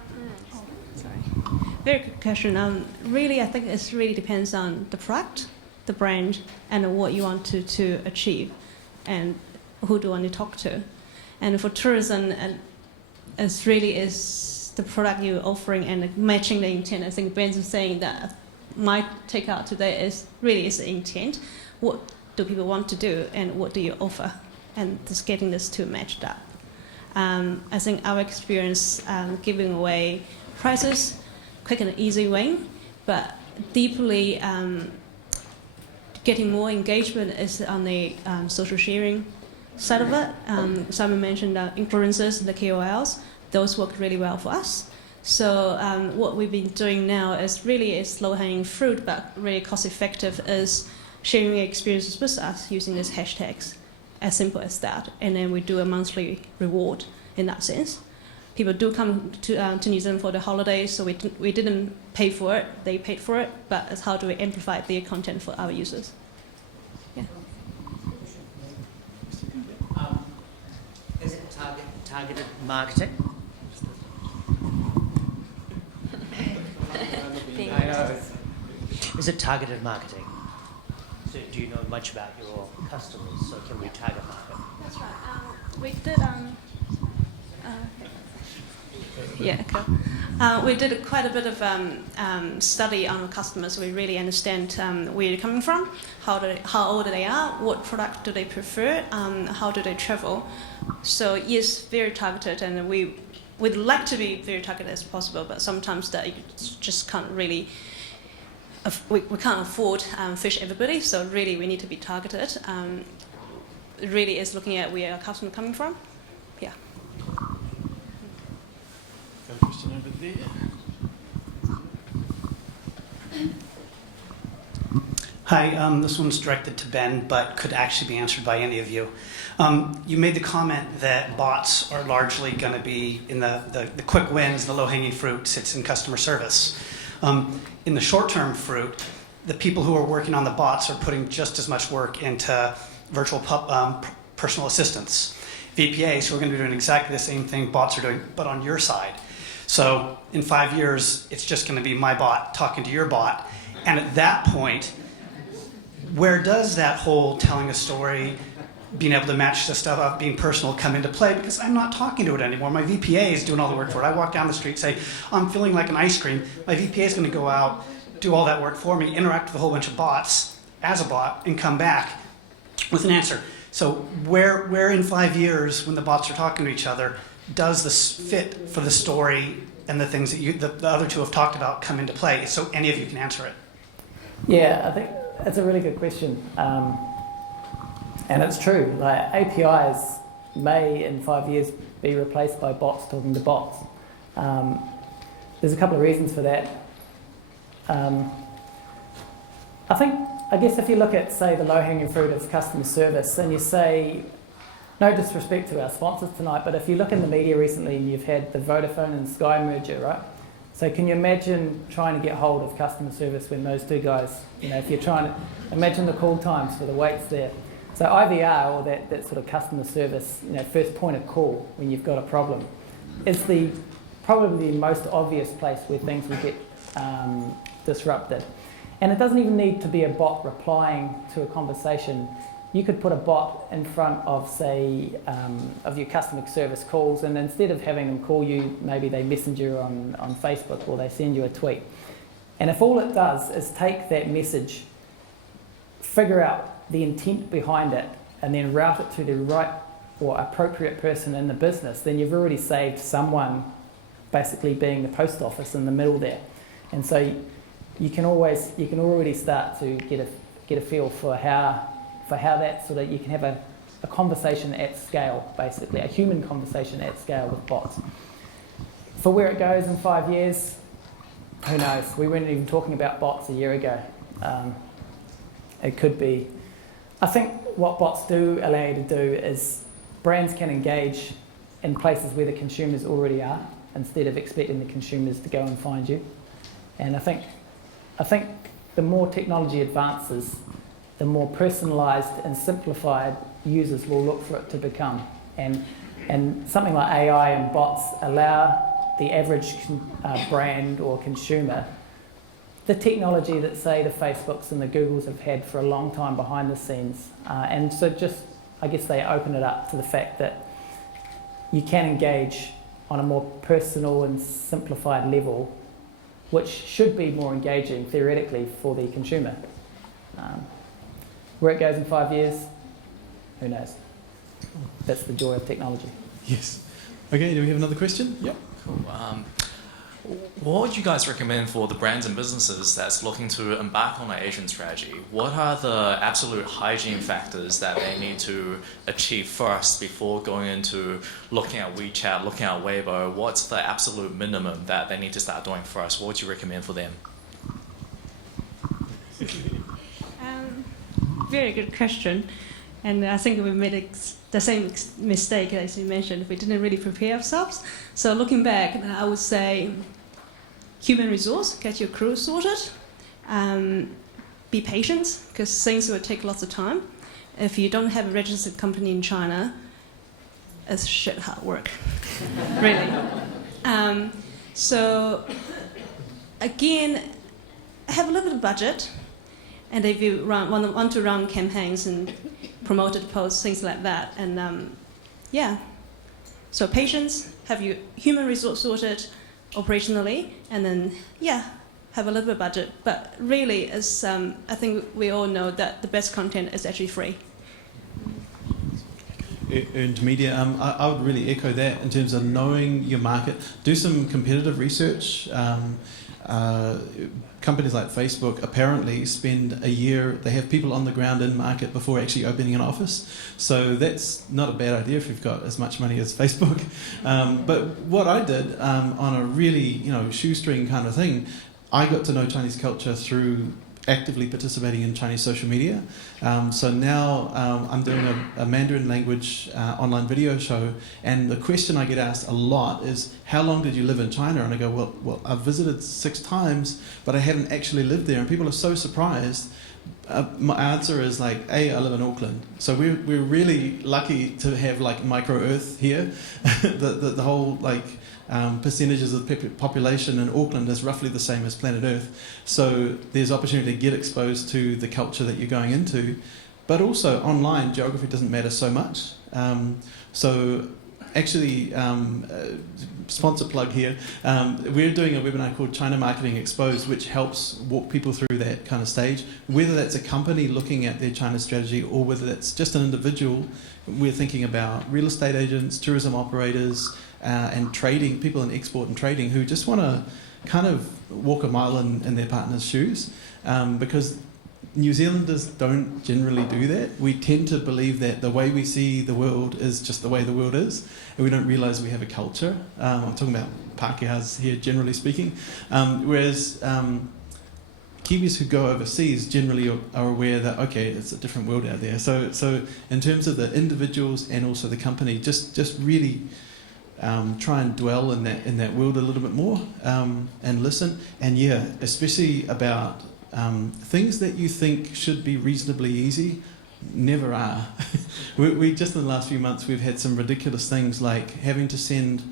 very good question. Really, I think it really depends on the product, the brand, and what you want to achieve, and who do you want to talk to. And for tourism, it's really is the product you're offering and matching the intent. I think Ben's saying that my takeout today is really is the intent. What do people want to do, and what do you offer? And just getting this two matched up. I think our experience giving away prizes, quick and easy win, but deeply getting more engagement is on the social sharing side of it. Simon mentioned influencers, the KOLs, those work really well for us. So what we've been doing now is really is low-hanging fruit, but really cost-effective is sharing your experiences with us using these hashtags. As simple as that, and then we do a monthly reward in that sense. People do come to New Zealand for the holidays, so we didn't pay for it, they paid for it, but it's how do we amplify their content for our users. Yeah. Is it targeted marketing? I know. Is it targeted marketing? So do you know much about your customers? So can we target market? That's right. We did. Yeah, cool. We did quite a bit of study on customers. We really understand where they're coming from, how old they are, what product do they prefer, how do they travel. So yes, very targeted, and we'd like to be very targeted as possible, but sometimes that you just can't really. We can't afford fish everybody, so really we need to be targeted. It really is looking at where our customer coming from. Yeah. Got a question over there. Hi, this one's directed to Ben, but could actually be answered by any of you. You made the comment that bots are largely going to be in the quick wins, the low-hanging fruit sits in customer service. In the short-term fruit, the people who are working on the bots are putting just as much work into virtual personal assistants, VPAs, who are going to be doing exactly the same thing bots are doing, but on your side. So in 5 years, it's just going to be my bot talking to your bot. And at that point, where does that whole telling a story, being able to match the stuff up, being personal, come into play? Because I'm not talking to it anymore. My VPA is doing all the work for it. I walk down the street, say, I'm feeling like an ice cream. My VPA is going to go out, do all that work for me, interact with a whole bunch of bots as a bot, and come back with an answer. So where in 5 years, when the bots are talking to each other, does this fit for the story and the things that the other two have talked about come into play? So any of you can answer it. Yeah, I think that's a really good question. And it's true, like APIs may in 5 years be replaced by bots talking to bots. There's a couple of reasons for that. I guess if you look at, say, the low-hanging fruit of customer service, and you say, no disrespect to our sponsors tonight, but if you look in the media recently and you've had the Vodafone and Sky merger, right? So can you imagine trying to get hold of customer service when those two guys, if you're trying to, imagine the call times for the waits there. So IVR, or that sort of customer service, first point of call when you've got a problem, is the probably the most obvious place where things will get disrupted. And it doesn't even need to be a bot replying to a conversation. You could put a bot in front of, say, of your customer service calls, and instead of having them call you, maybe they message you on Facebook or they send you a tweet. And if all it does is take that message, figure out the intent behind it, and then route it to the right or appropriate person in the business, then you've already saved someone basically being the post office in the middle there. And so you can already start to get a feel for how that sort of, you can have a conversation at scale, basically, a human conversation at scale with bots. For where it goes in 5 years, who knows? We weren't even talking about bots a year ago. It could be. I think what bots do allow you to do is brands can engage in places where the consumers already are instead of expecting the consumers to go and find you. And I think the more technology advances, the more personalised and simplified users will look for it to become. And something like AI and bots allow the average brand or consumer the technology that, say, the Facebooks and the Googles have had for a long time behind the scenes. And so just, I guess they open it up to the fact that you can engage on a more personal and simplified level, which should be more engaging, theoretically, for the consumer. Where it goes in 5 years, who knows? That's the joy of technology. Yes. Okay, do we have another question? Yep. Cool. What would you guys recommend for the brands and businesses that's looking to embark on an Asian strategy? What are the absolute hygiene factors that they need to achieve first before going into looking at WeChat, looking at Weibo? What's the absolute minimum that they need to start doing first? What would you recommend for them? Very good question. And I think we made the same mistake as you mentioned. We didn't really prepare ourselves. So looking back, I would say human resource, get your crew sorted. Be patient, because things will take lots of time. If you don't have a registered company in China, it's shit hard work, really. So again, have a little bit of budget. And if you want to run campaigns and promoted posts, things like that, and yeah. So patience, have your human resource sorted operationally, and then have a little bit of budget. But really, as I think we all know that the best content is actually free. Earned media. I would really echo that in terms of knowing your market. Do some competitive research. Companies like Facebook apparently spend a year, they have people on the ground in market before actually opening an office. So that's not a bad idea if you've got as much money as Facebook. But what I did on a really, shoestring kind of thing, I got to know Chinese culture through actively participating in Chinese social media. So now I'm doing a Mandarin language online video show, and the question I get asked a lot is, how long did you live in China? And I go, well, I've visited 6 times, but I haven't actually lived there. And people are so surprised. My answer is like, I live in Auckland. So we're really lucky to have like micro Earth here. the whole percentages of the population in Auckland is roughly the same as planet Earth. So there's opportunity to get exposed to the culture that you're going into. But also online, geography doesn't matter so much. So actually, sponsor plug here, we're doing a webinar called China Marketing Exposed, which helps walk people through that kind of stage. Whether that's a company looking at their China strategy or whether that's just an individual, we're thinking about real estate agents, tourism operators, and trading, people in export and trading who just want to kind of walk a mile in their partner's shoes, because New Zealanders don't generally do that. We tend to believe that the way we see the world is just the way the world is, and we don't realise we have a culture. I'm talking about Pākehās here, generally speaking, whereas Kiwis who go overseas generally are aware that, okay, it's a different world out there. So in terms of the individuals and also the company, just really try and dwell in that world a little bit more, and listen. And especially about things that you think should be reasonably easy, never are. we just in the last few months we've had some ridiculous things like having to send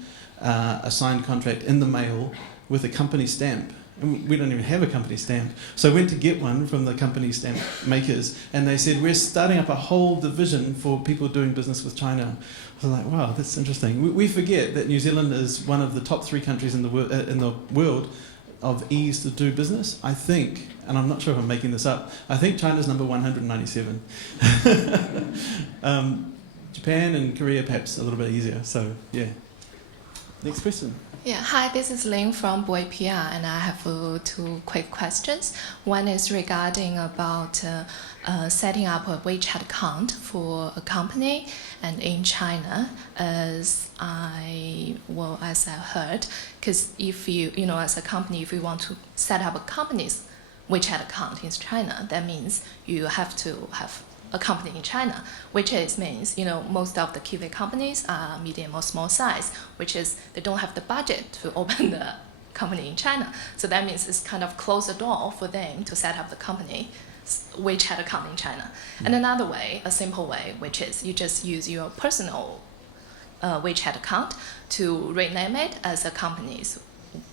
a signed contract in the mail with a company stamp. And we don't even have a company stamp. So I went to get one from the company stamp makers, and they said, we're starting up a whole division for people doing business with China. I was like, wow, that's interesting. We forget that New Zealand is one of the top 3 countries in the world of ease to do business. I think, and I'm not sure if I'm making this up, I think China's number 197. Japan and Korea perhaps a little bit easier. So yeah. Next question. Yeah, hi, this is Ling from Boy PR, and I have 2 quick questions. One is regarding about setting up a WeChat account for a company and in China, as I heard, because if you as a company, if you want to set up a company's WeChat account in China, that means you have to have a company in China, which means most of the Kiwi companies are medium or small size, which is they don't have the budget to open the company in China. So that means it's kind of close the door for them to set up the company WeChat account in China. And another way, a simple way, which is you just use your personal WeChat account to rename it as a company's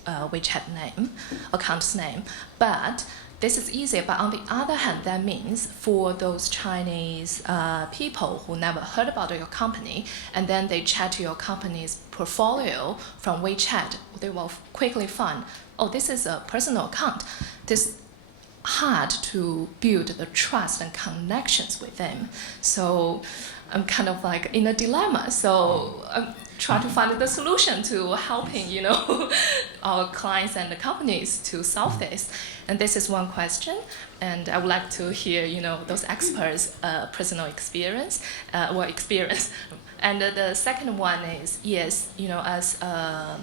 WeChat name, account's name. But this is easy, but on the other hand, that means for those Chinese people who never heard about your company, and then they check your company's portfolio from WeChat, they will quickly find, oh, this is a personal account. This hard to build the trust and connections with them. So I'm kind of like in a dilemma. So I'm trying to find the solution to helping, our clients and the companies to solve this. And this is one question. And I would like to hear, those experts' personal experience. And the second one is, yes, as a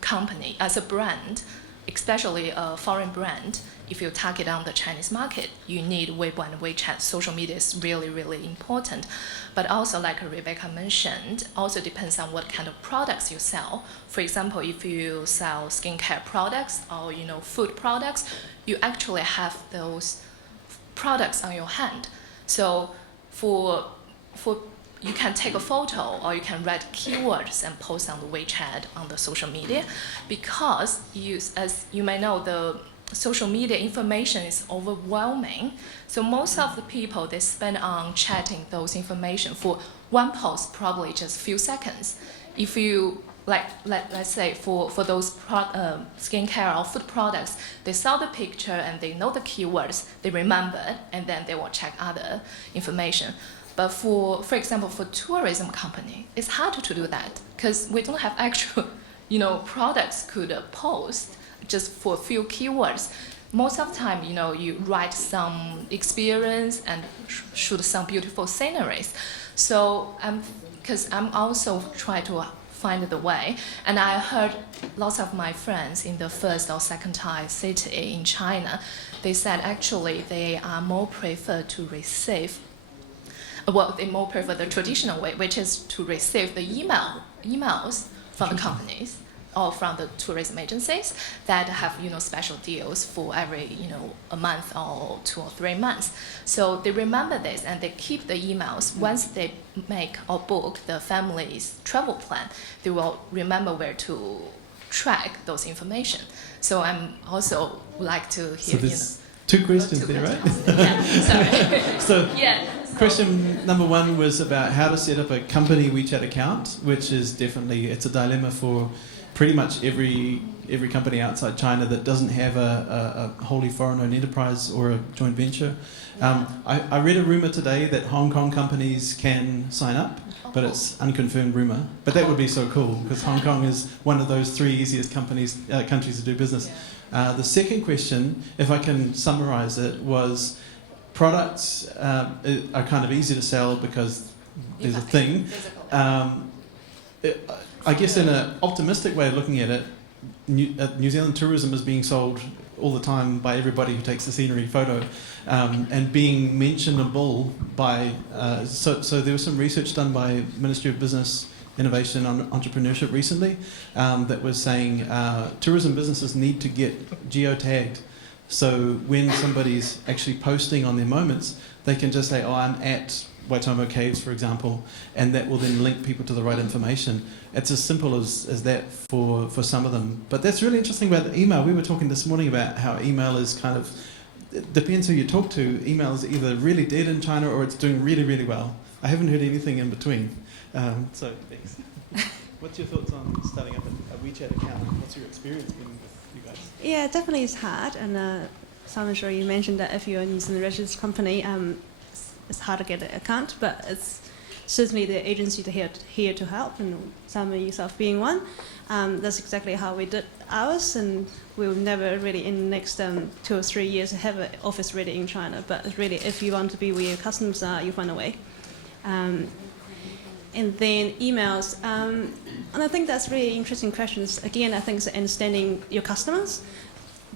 company, as a brand, especially a foreign brand, if you target on the Chinese market, you need Weibo and WeChat. Social media is really, really important. But also, like Rebecca mentioned, also depends on what kind of products you sell. For example, if you sell skincare products or food products, you actually have those products on your hand. So you can take a photo or you can write keywords and post on the WeChat on the social media, because as you may know, the social media information is overwhelming. So most of the people, they spend on chatting those information for one post, probably just a few seconds. If you, let's say for those skincare or food products, they saw the picture and they know the keywords, they remember, and then they will check other information. But for example, for tourism company, it's hard to do that because we don't have actual, products could post just for a few keywords. Most of the time, you write some experience and shoot some beautiful sceneries. So because I'm also trying to find the way, and I heard lots of my friends in the first or second tier city in China, they said actually they are more prefer to receive. Well, they more prefer the traditional way, which is to receive the emails from the companies or from the tourism agencies that have special deals for every a month or 2 or 3 months. So they remember this and they keep the emails. Once they make or book the family's travel plan, they will remember where to track those information. So I'm also would like to hear. So there's 2 questions there, right? Yeah, sorry. So question number 1 was about how to set up a company WeChat account, which is definitely, it's a dilemma for pretty much every company outside China that doesn't have a wholly foreign-owned enterprise or a joint venture. I read a rumor today that Hong Kong companies can sign up, but it's unconfirmed rumor. But that would be so cool because Hong Kong is one of those 3 easiest countries to do business. The second question, if I can summarize it, was products are kind of easy to sell because there's a thing. I guess in an optimistic way of looking at it, New Zealand tourism is being sold all the time by everybody who takes the scenery photo, and being mentionable by. So there was some research done by Ministry of Business, Innovation and Entrepreneurship recently that was saying tourism businesses need to get geotagged. So when somebody's actually posting on their moments, they can just say, "Oh, I'm at Waitomo Caves, for example, and that will then link people to the right information. It's as simple as that for some of them. But that's really interesting about the email. We were talking this morning about how email is kind of, it depends who you talk to. Email is either really dead in China or it's doing really, really well. I haven't heard anything in between. So thanks. What's your thoughts on starting up a WeChat account? What's your experience been with you guys? Yeah, definitely it's hard. And Simon, sure you mentioned that if you're a New Zealand registered company, it's hard to get an account, but it's certainly the agency here to help, and Simon yourself being one. That's exactly how we did ours, and we'll never really in the next 2 or 3 years have an office ready in China. But really, if you want to be where your customers are, you find a way. And then emails. And I think that's really interesting questions. Again, I think it's understanding your customers.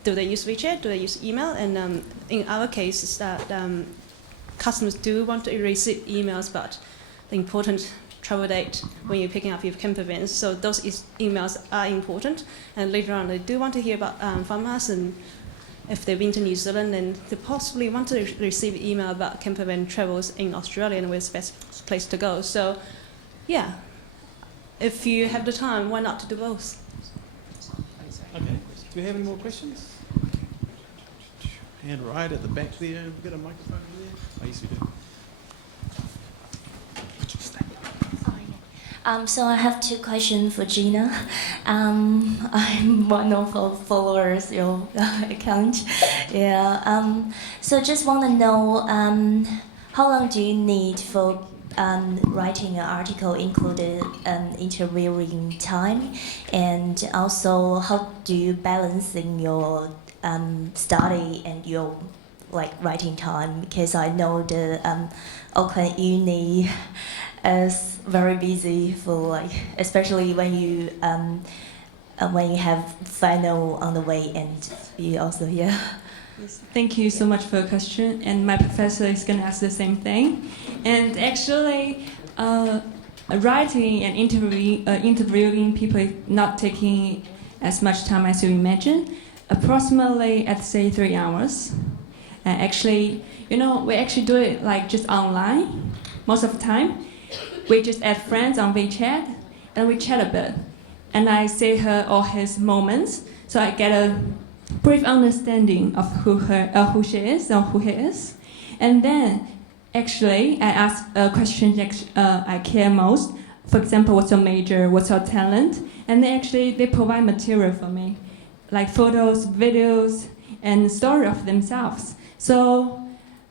Do they use WeChat? Do they use email? And in our case, is that customers do want to receive emails about the important travel date when you're picking up your camp events. So those emails are important. And later on, they do want to hear about from us. And if they've been to New Zealand, then they possibly want to receive email about camp event travels in Australia and where's the best place to go. So, yeah, if you have the time, why not to do both? Okay. Do we have any more questions? Hand right at the back there. We've got a microphone there. Oh, yes, we do. So I have 2 questions for Gina. I'm one of the followers your account. Yeah. So just want to know how long do you need for writing an article, included interviewing time, and also how do you balance in your study and your writing time? Because I know the Auckland Uni is very busy for especially when you have final on the way, and you also Yes, thank you so much for your question. And my professor is going to ask the same thing. And actually, writing and interviewing people is not taking as much time as you imagine. Approximately, I'd say 3 hours. Actually, we actually do it just online most of the time. We just add friends on WeChat and we chat a bit. And I say her all his moments, so I get a brief understanding of who she is or who he is. And then actually I ask questions I care most. For example, what's your major, what's your talent? And they provide material for me, like photos, videos, and story of themselves. So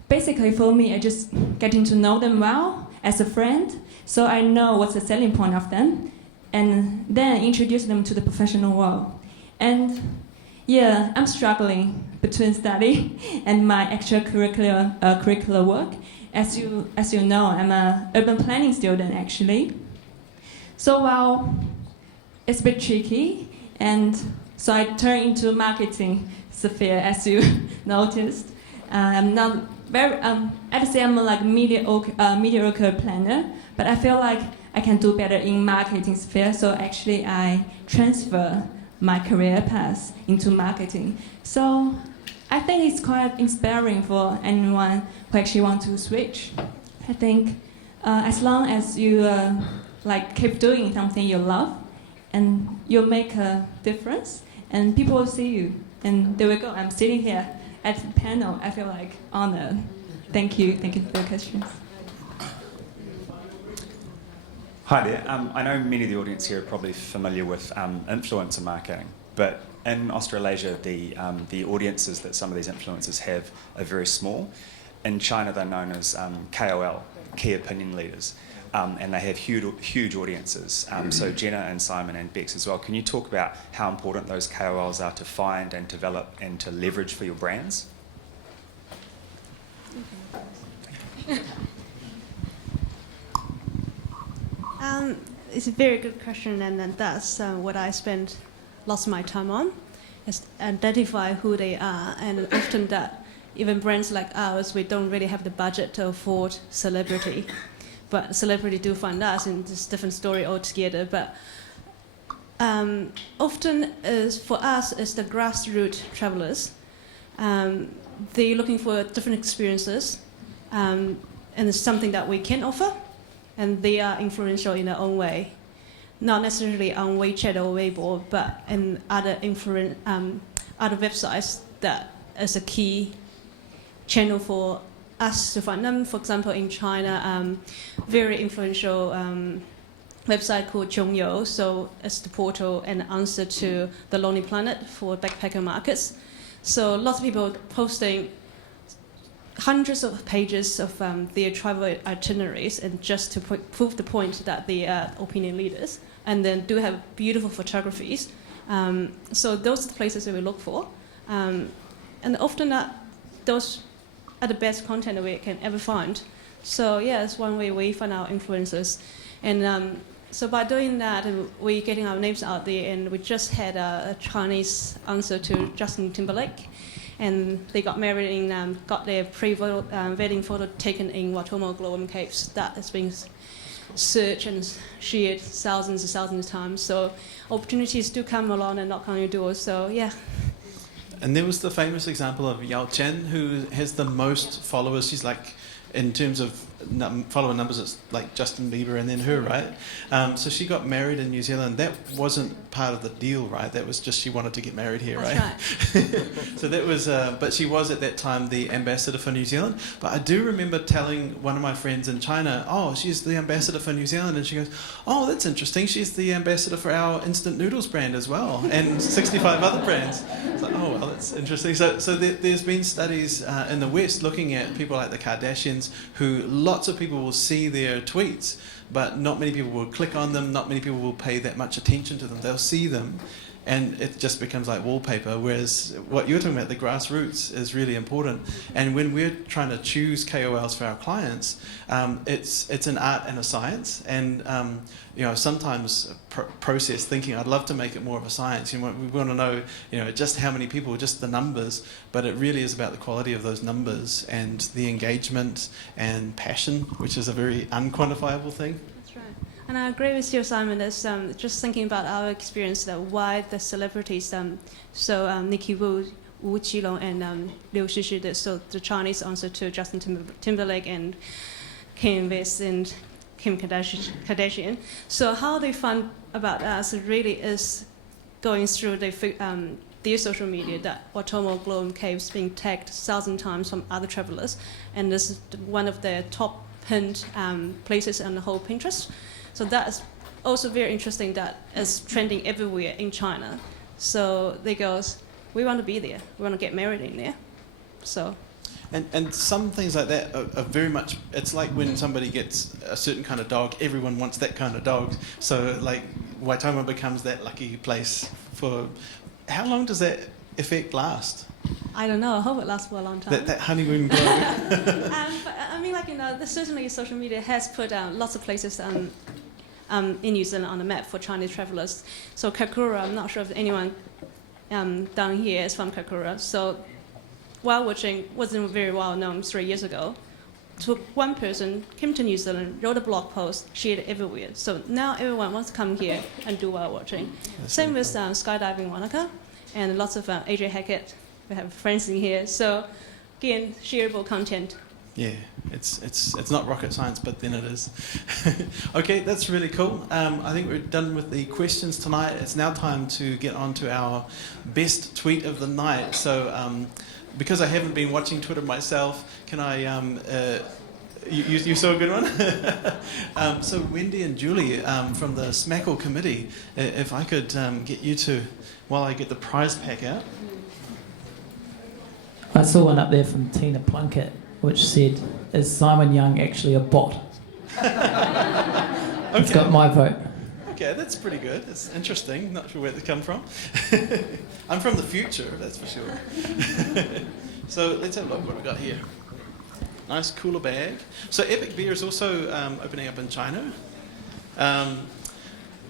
basically for me, I just getting to know them well as a friend, so I know what's the selling point of them, and then introduce them to the professional world. And yeah, I'm struggling between study and my curricular work. As you know, I'm an urban planning student actually. So while it's a bit tricky, and so I turned into marketing sphere, as you noticed. I'm not very. I'd say I'm a mediocre planner, but I feel like I can do better in marketing sphere. So actually, I transfer my career path into marketing. So I think it's quite inspiring for anyone who actually want to switch. I think as long as you keep doing something you love, and you make a difference, and people will see you. And there we go. I'm sitting here at the panel. I feel honored. Thank you for your questions. Hi there. I know many of the audience here are probably familiar with influencer marketing, but in Australasia, the audiences that some of these influencers have are very small. In China, they're known as KOL, key opinion leaders, and they have huge audiences. So Jenna and Simon and Bex as well, can you talk about how important those KOLs are to find and develop and to leverage for your brands? It's a very good question, and that's what I spend lots of my time on, is identify who they are. And often that even brands like ours, we don't really have the budget to afford celebrity, but celebrity do find us, and it's a different story altogether. But often for us, it's the grassroots travelers. They're looking for different experiences. and it's something that we can offer, and they are influential in their own way, not necessarily on WeChat or Weibo, but in other other websites that is a key channel for us to find them. For example, in China, very influential website called Zhongyou. So it's the portal and answer to the Lonely Planet for backpacker markets. So lots of people posting hundreds of pages of their travel itineraries, and just to prove the point that they are opinion leaders, and then do have beautiful photographies. So those are the places that we look for. And often those are the best content that we can ever find. So yeah, it's one way we find our influencers. And so by doing that, we're getting our names out there, and we just had a Chinese answer to Justin Timberlake. And they got married in, got their pre-wedding photo taken in Watomo Glowworm Caves. That has been searched and shared thousands and thousands of times. So opportunities do come along and knock on your door. So yeah. And there was the famous example of Yao Chen, who has the most followers. She's like, in terms of follower numbers, it's like Justin Bieber and then her, right? So she got married in New Zealand. That wasn't part of the deal, right? That was just she wanted to get married here, That's right? So that was, but she was at that time the ambassador for New Zealand. But I do remember telling one of my friends in China, oh, she's the ambassador for New Zealand. And she goes, oh, that's interesting. She's the ambassador for our instant noodles brand as well, and 65 other brands. It's like, oh, well, that's interesting. So there's been studies in the West looking at people like the Kardashians, who lots of people will see their tweets, but not many people will click on them, not many people will pay that much attention to them. They'll see them, and it just becomes like wallpaper, whereas what you're talking about, the grassroots, is really important. And when we're trying to choose KOLs for our clients, it's an art and a science, and sometimes process thinking, I'd love to make it more of a science. We want to know, just how many people, just the numbers, but it really is about the quality of those numbers and the engagement and passion, which is a very unquantifiable thing. That's right. And I agree with you, Simon. It's just thinking about our experience, that why the celebrities, Nikki Wu, Wu Qilong, and Liu Shishi, so the Chinese answer to Justin Timberlake and Kanye West and Kim Kardashian. So how they find about us really is going through their social media, that Watomo Glowworm Caves being tagged 1,000 times from other travelers, and this is one of the top pinned places on the whole Pinterest. So that is also very interesting, that is trending everywhere in China. So they goes, we want to be there, we want to get married in there. So. And some things like that are very much, it's like when somebody gets a certain kind of dog, everyone wants that kind of dog. So like Waitomo becomes that lucky place for, how long does that effect last? I don't know, I hope it lasts for a long time. That honeymoon glow. But, I mean, certainly social media has put lots of places in New Zealand on the map for Chinese travelers. So Kakura, I'm not sure if anyone down here is from Kakura. So While Watching wasn't very well known 3 years ago. So one person came to New Zealand, wrote a blog post, shared it everywhere. So now everyone wants to come here and do While Watching. Same with skydiving Wanaka, and lots of AJ Hackett. We have friends in here. So again, shareable content. Yeah, it's not rocket science, but then it is. Okay, that's really cool. I think we're done with the questions tonight. It's now time to get on to our best tweet of the night. So because I haven't been watching Twitter myself, can I... you saw a good one? So Wendy and Julie from the smcakl committee, if I could get you to, while I get the prize pack out. I saw one up there from Tina Plunkett, which said, is Simon Young actually a bot? It's got my vote. Okay, that's pretty good. It's interesting. Not sure where it come from. I'm from the future, that's for sure. So let's have a look what we've got here. Nice cooler bag. So Epic Beer is also opening up in China.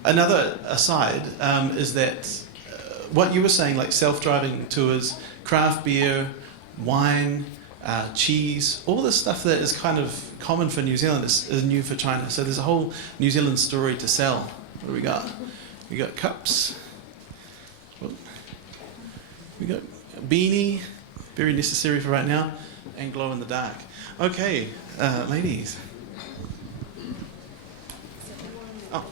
Another aside is that what you were saying, like self-driving tours, craft beer, wine, cheese, all this stuff that is kind of common for New Zealand is new for China. So there's a whole New Zealand story to sell. What do we got? We got cups. We got a beanie, very necessary for right now. and glow in the dark. Okay, ladies. Oh,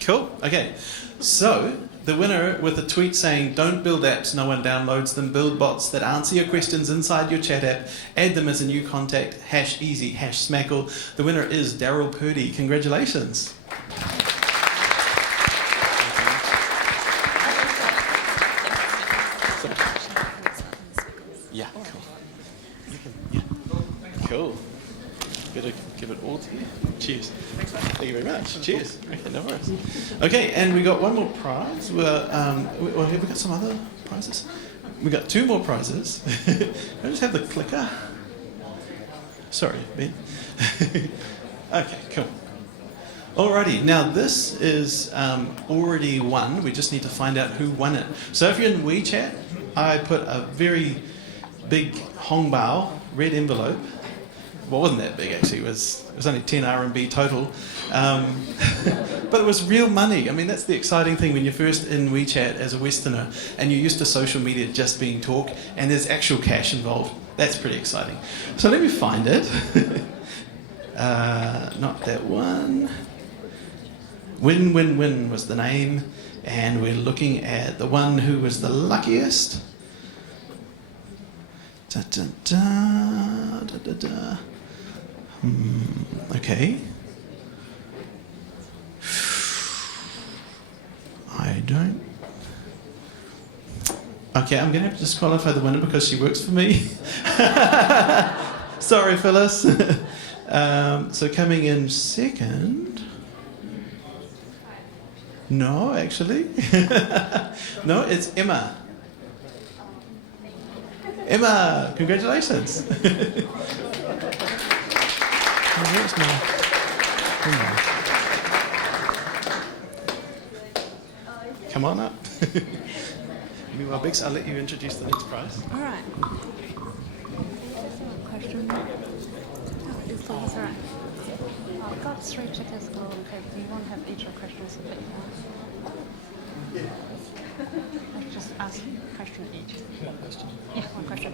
cool. Okay, so the winner with a tweet saying, "Don't build apps no one downloads them, build bots that answer your questions inside your chat app, add them as a new contact, #easy, #smcakl." The winner is Daryl Purdy. Congratulations. Yeah, cool. Yeah. Cool. Gotta give it all to you. Cheers. Thank you very much. Cheers. Okay, no worries. Okay, and we got one more prize. Have we got some other prizes? We got 2 more prizes. Can I just have the clicker? Sorry, Ben. Okay, cool. Alrighty, now this is already won. We just need to find out who won it. So if you're in WeChat, I put a very big hongbao red envelope. Well, it wasn't that big actually. It was only 10 RMB total, but it was real money. I mean, that's the exciting thing when you're first in WeChat as a Westerner and you're used to social media just being talk, and there's actual cash involved. That's pretty exciting. So let me find it. Not that one. Win was the name, and we're looking at the one who was the luckiest. Da, da, da, da, da, da. Okay. I don't. Okay, I'm going to have to disqualify the winner because she works for me. Sorry, Phyllis. So coming in second. No, actually. No, it's Emma. Emma, congratulations. Where's my... Come on up. Meanwhile, Bix, I'll let you introduce the next prize. All right. Question. Oh, it's all right. I've got 3 tickets global. Okay, do you want to have each of questions a bit more? Let's just ask a question each. One question. Yeah, one question.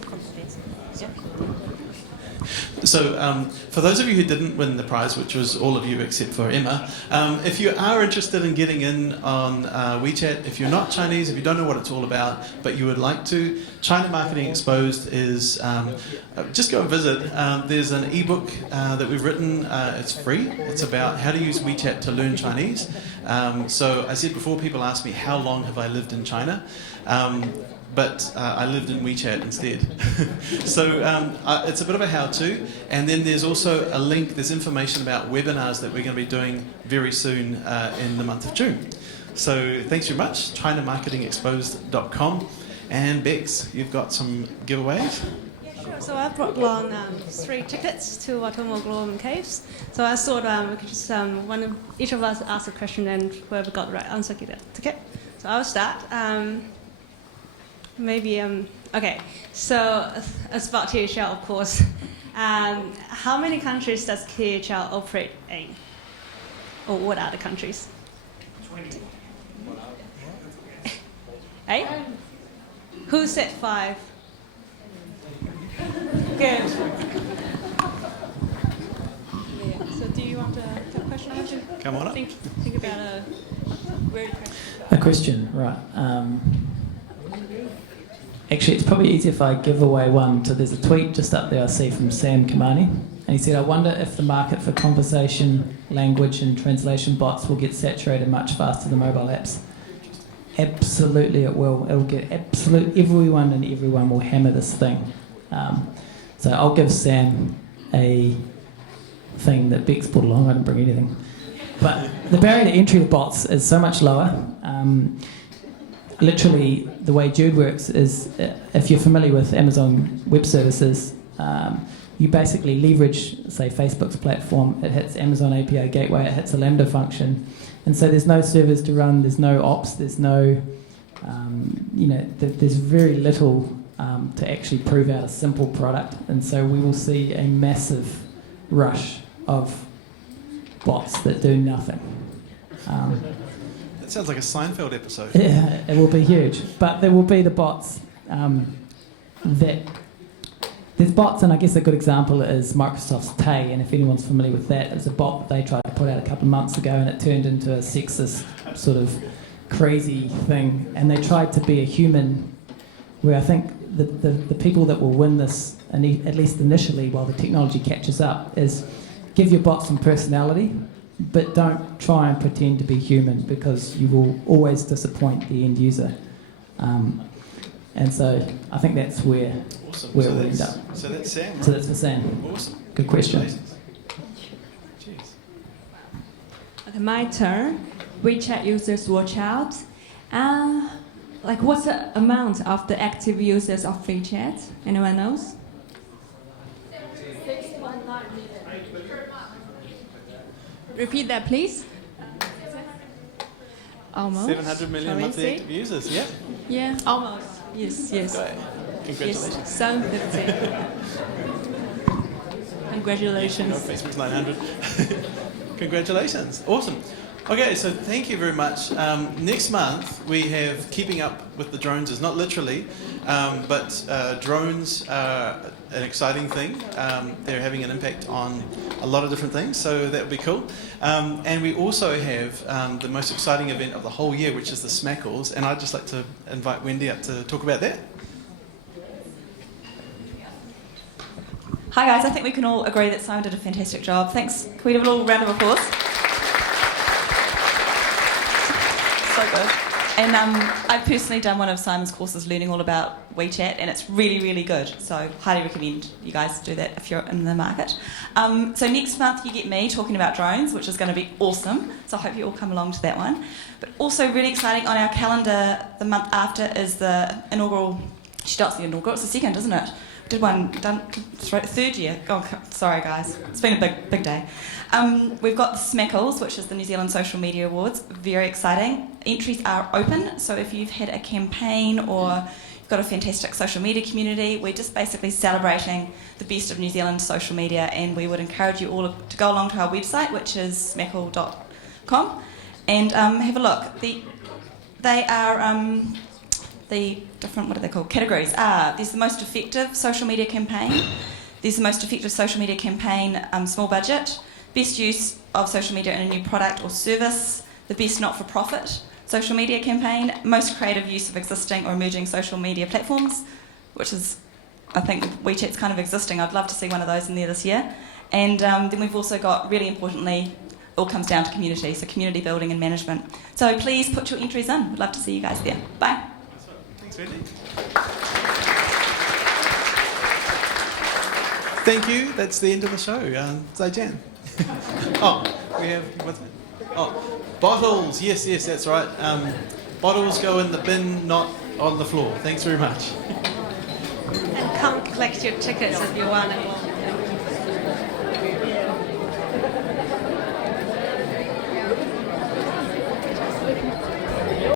Please. Yeah. So, for those of you who didn't win the prize, which was all of you except for Emma, if you are interested in getting in on WeChat, if you're not Chinese, if you don't know what it's all about, but you would like to, China Marketing Exposed is, just go and visit. There's an ebook that we've written, it's free. It's about how to use WeChat to learn Chinese. So I said before, people ask me, how long have I lived in China? But I lived in WeChat instead. So it's a bit of a how-to. And then there's also a link, there's information about webinars that we're going to be doing very soon in the month of June. So thanks very much, chinamarketingexposed.com. And Bex, you've got some giveaways? Sure, so I brought along 3 tickets to Autumnal Gloom Caves. So I thought we could just, each of us ask a question and whoever got the right answer get a ticket. So I'll start. Okay, so it's about THL, of course. How many countries does THL operate in? Or what are the countries? 20. 8? Who said 5? Good. So do you want to take a question? Come on up. Think about a weird question. A question, right. Actually, it's probably easier if I give away one. So there's a tweet just up there I see from Sam Kamani. And he said, I wonder if the market for conversation, language and translation bots will get saturated much faster than mobile apps. Absolutely it will. It'll get everyone and everyone will hammer this thing. So I'll give Sam a thing that Bex brought along. I didn't bring anything. But the barrier to entry to bots is so much lower. Literally, the way Jude works is, if you're familiar with Amazon Web Services, you basically leverage, say, Facebook's platform. It hits Amazon API Gateway, it hits a Lambda function. And so there's no servers to run, there's no ops, there's no, there's very little to actually prove out a simple product. And so we will see a massive rush of bots that do nothing. That sounds like a Seinfeld episode. Yeah, it will be huge. But there will be the bots that there's bots, and I guess a good example is Microsoft's Pay, and if anyone's familiar with that, it's a bot that they tried to put out a couple of months ago, and it turned into a sexist sort of crazy thing, and they tried to be a human, where I think the people that will win this, and at least initially while the technology catches up, is give your bot some personality, but don't try and pretend to be human, because you will always disappoint the end user. And so I think that's where we'll end up. So that's Sam. Right? So that's for Sam. Awesome. Good question. Cheers. Okay, my turn. WeChat users watch out. What's the amount of the active users of WeChat? Anyone knows? 6.9 million. Repeat that, please. Almost. 700 million monthly active users, yeah? Yeah, almost. Yes. Great. Congratulations. Yes, 750. Congratulations. No, Facebook's 900. Congratulations. Awesome. Okay, so thank you very much. Next month we have Keeping Up with the Drones, not literally, but drones are an exciting thing. They're having an impact on a lot of different things, so that would be cool. And we also have the most exciting event of the whole year, which is the smcakl, and I'd just like to invite Wendy up to talk about that. Hi guys, I think we can all agree that Simon did a fantastic job. Thanks. Can we have a little round of applause? So good. And I've personally done one of Simon's courses learning all about WeChat, and it's really, really good. So highly recommend you guys do that if you're in the market. So next month you get me talking about drones, which is going to be awesome. So I hope you all come along to that one. But also really exciting on our calendar the month after is the inaugural, it's the inaugural, it's the second, isn't it? We did third year. Oh, sorry guys, it's been a big day. We've got the smcakl, which is the New Zealand Social Media Awards. Very exciting. Entries are open, so if you've had a campaign or you've got a fantastic social media community, we're just basically celebrating the best of New Zealand social media, and we would encourage you all to go along to our website, which is smcakl.com, and have a look. They are the different, what are they called, categories are, there's the most effective social media campaign, there's the most effective social media campaign, small budget, best use of social media in a new product or service, the best not-for-profit social media campaign, most creative use of existing or emerging social media platforms, which is, I think WeChat's kind of existing. I'd love to see one of those in there this year. And then we've also got, really importantly, all comes down to community, so community building and management. So please put your entries in. We'd love to see you guys there. Bye. Thanks, Wendy. Thank you. That's the end of the show. Zaijan. Oh, we have, what's it? Oh, bottles. Yes, that's right. Bottles go in the bin, not on the floor. Thanks very much. And come collect your tickets if you want it.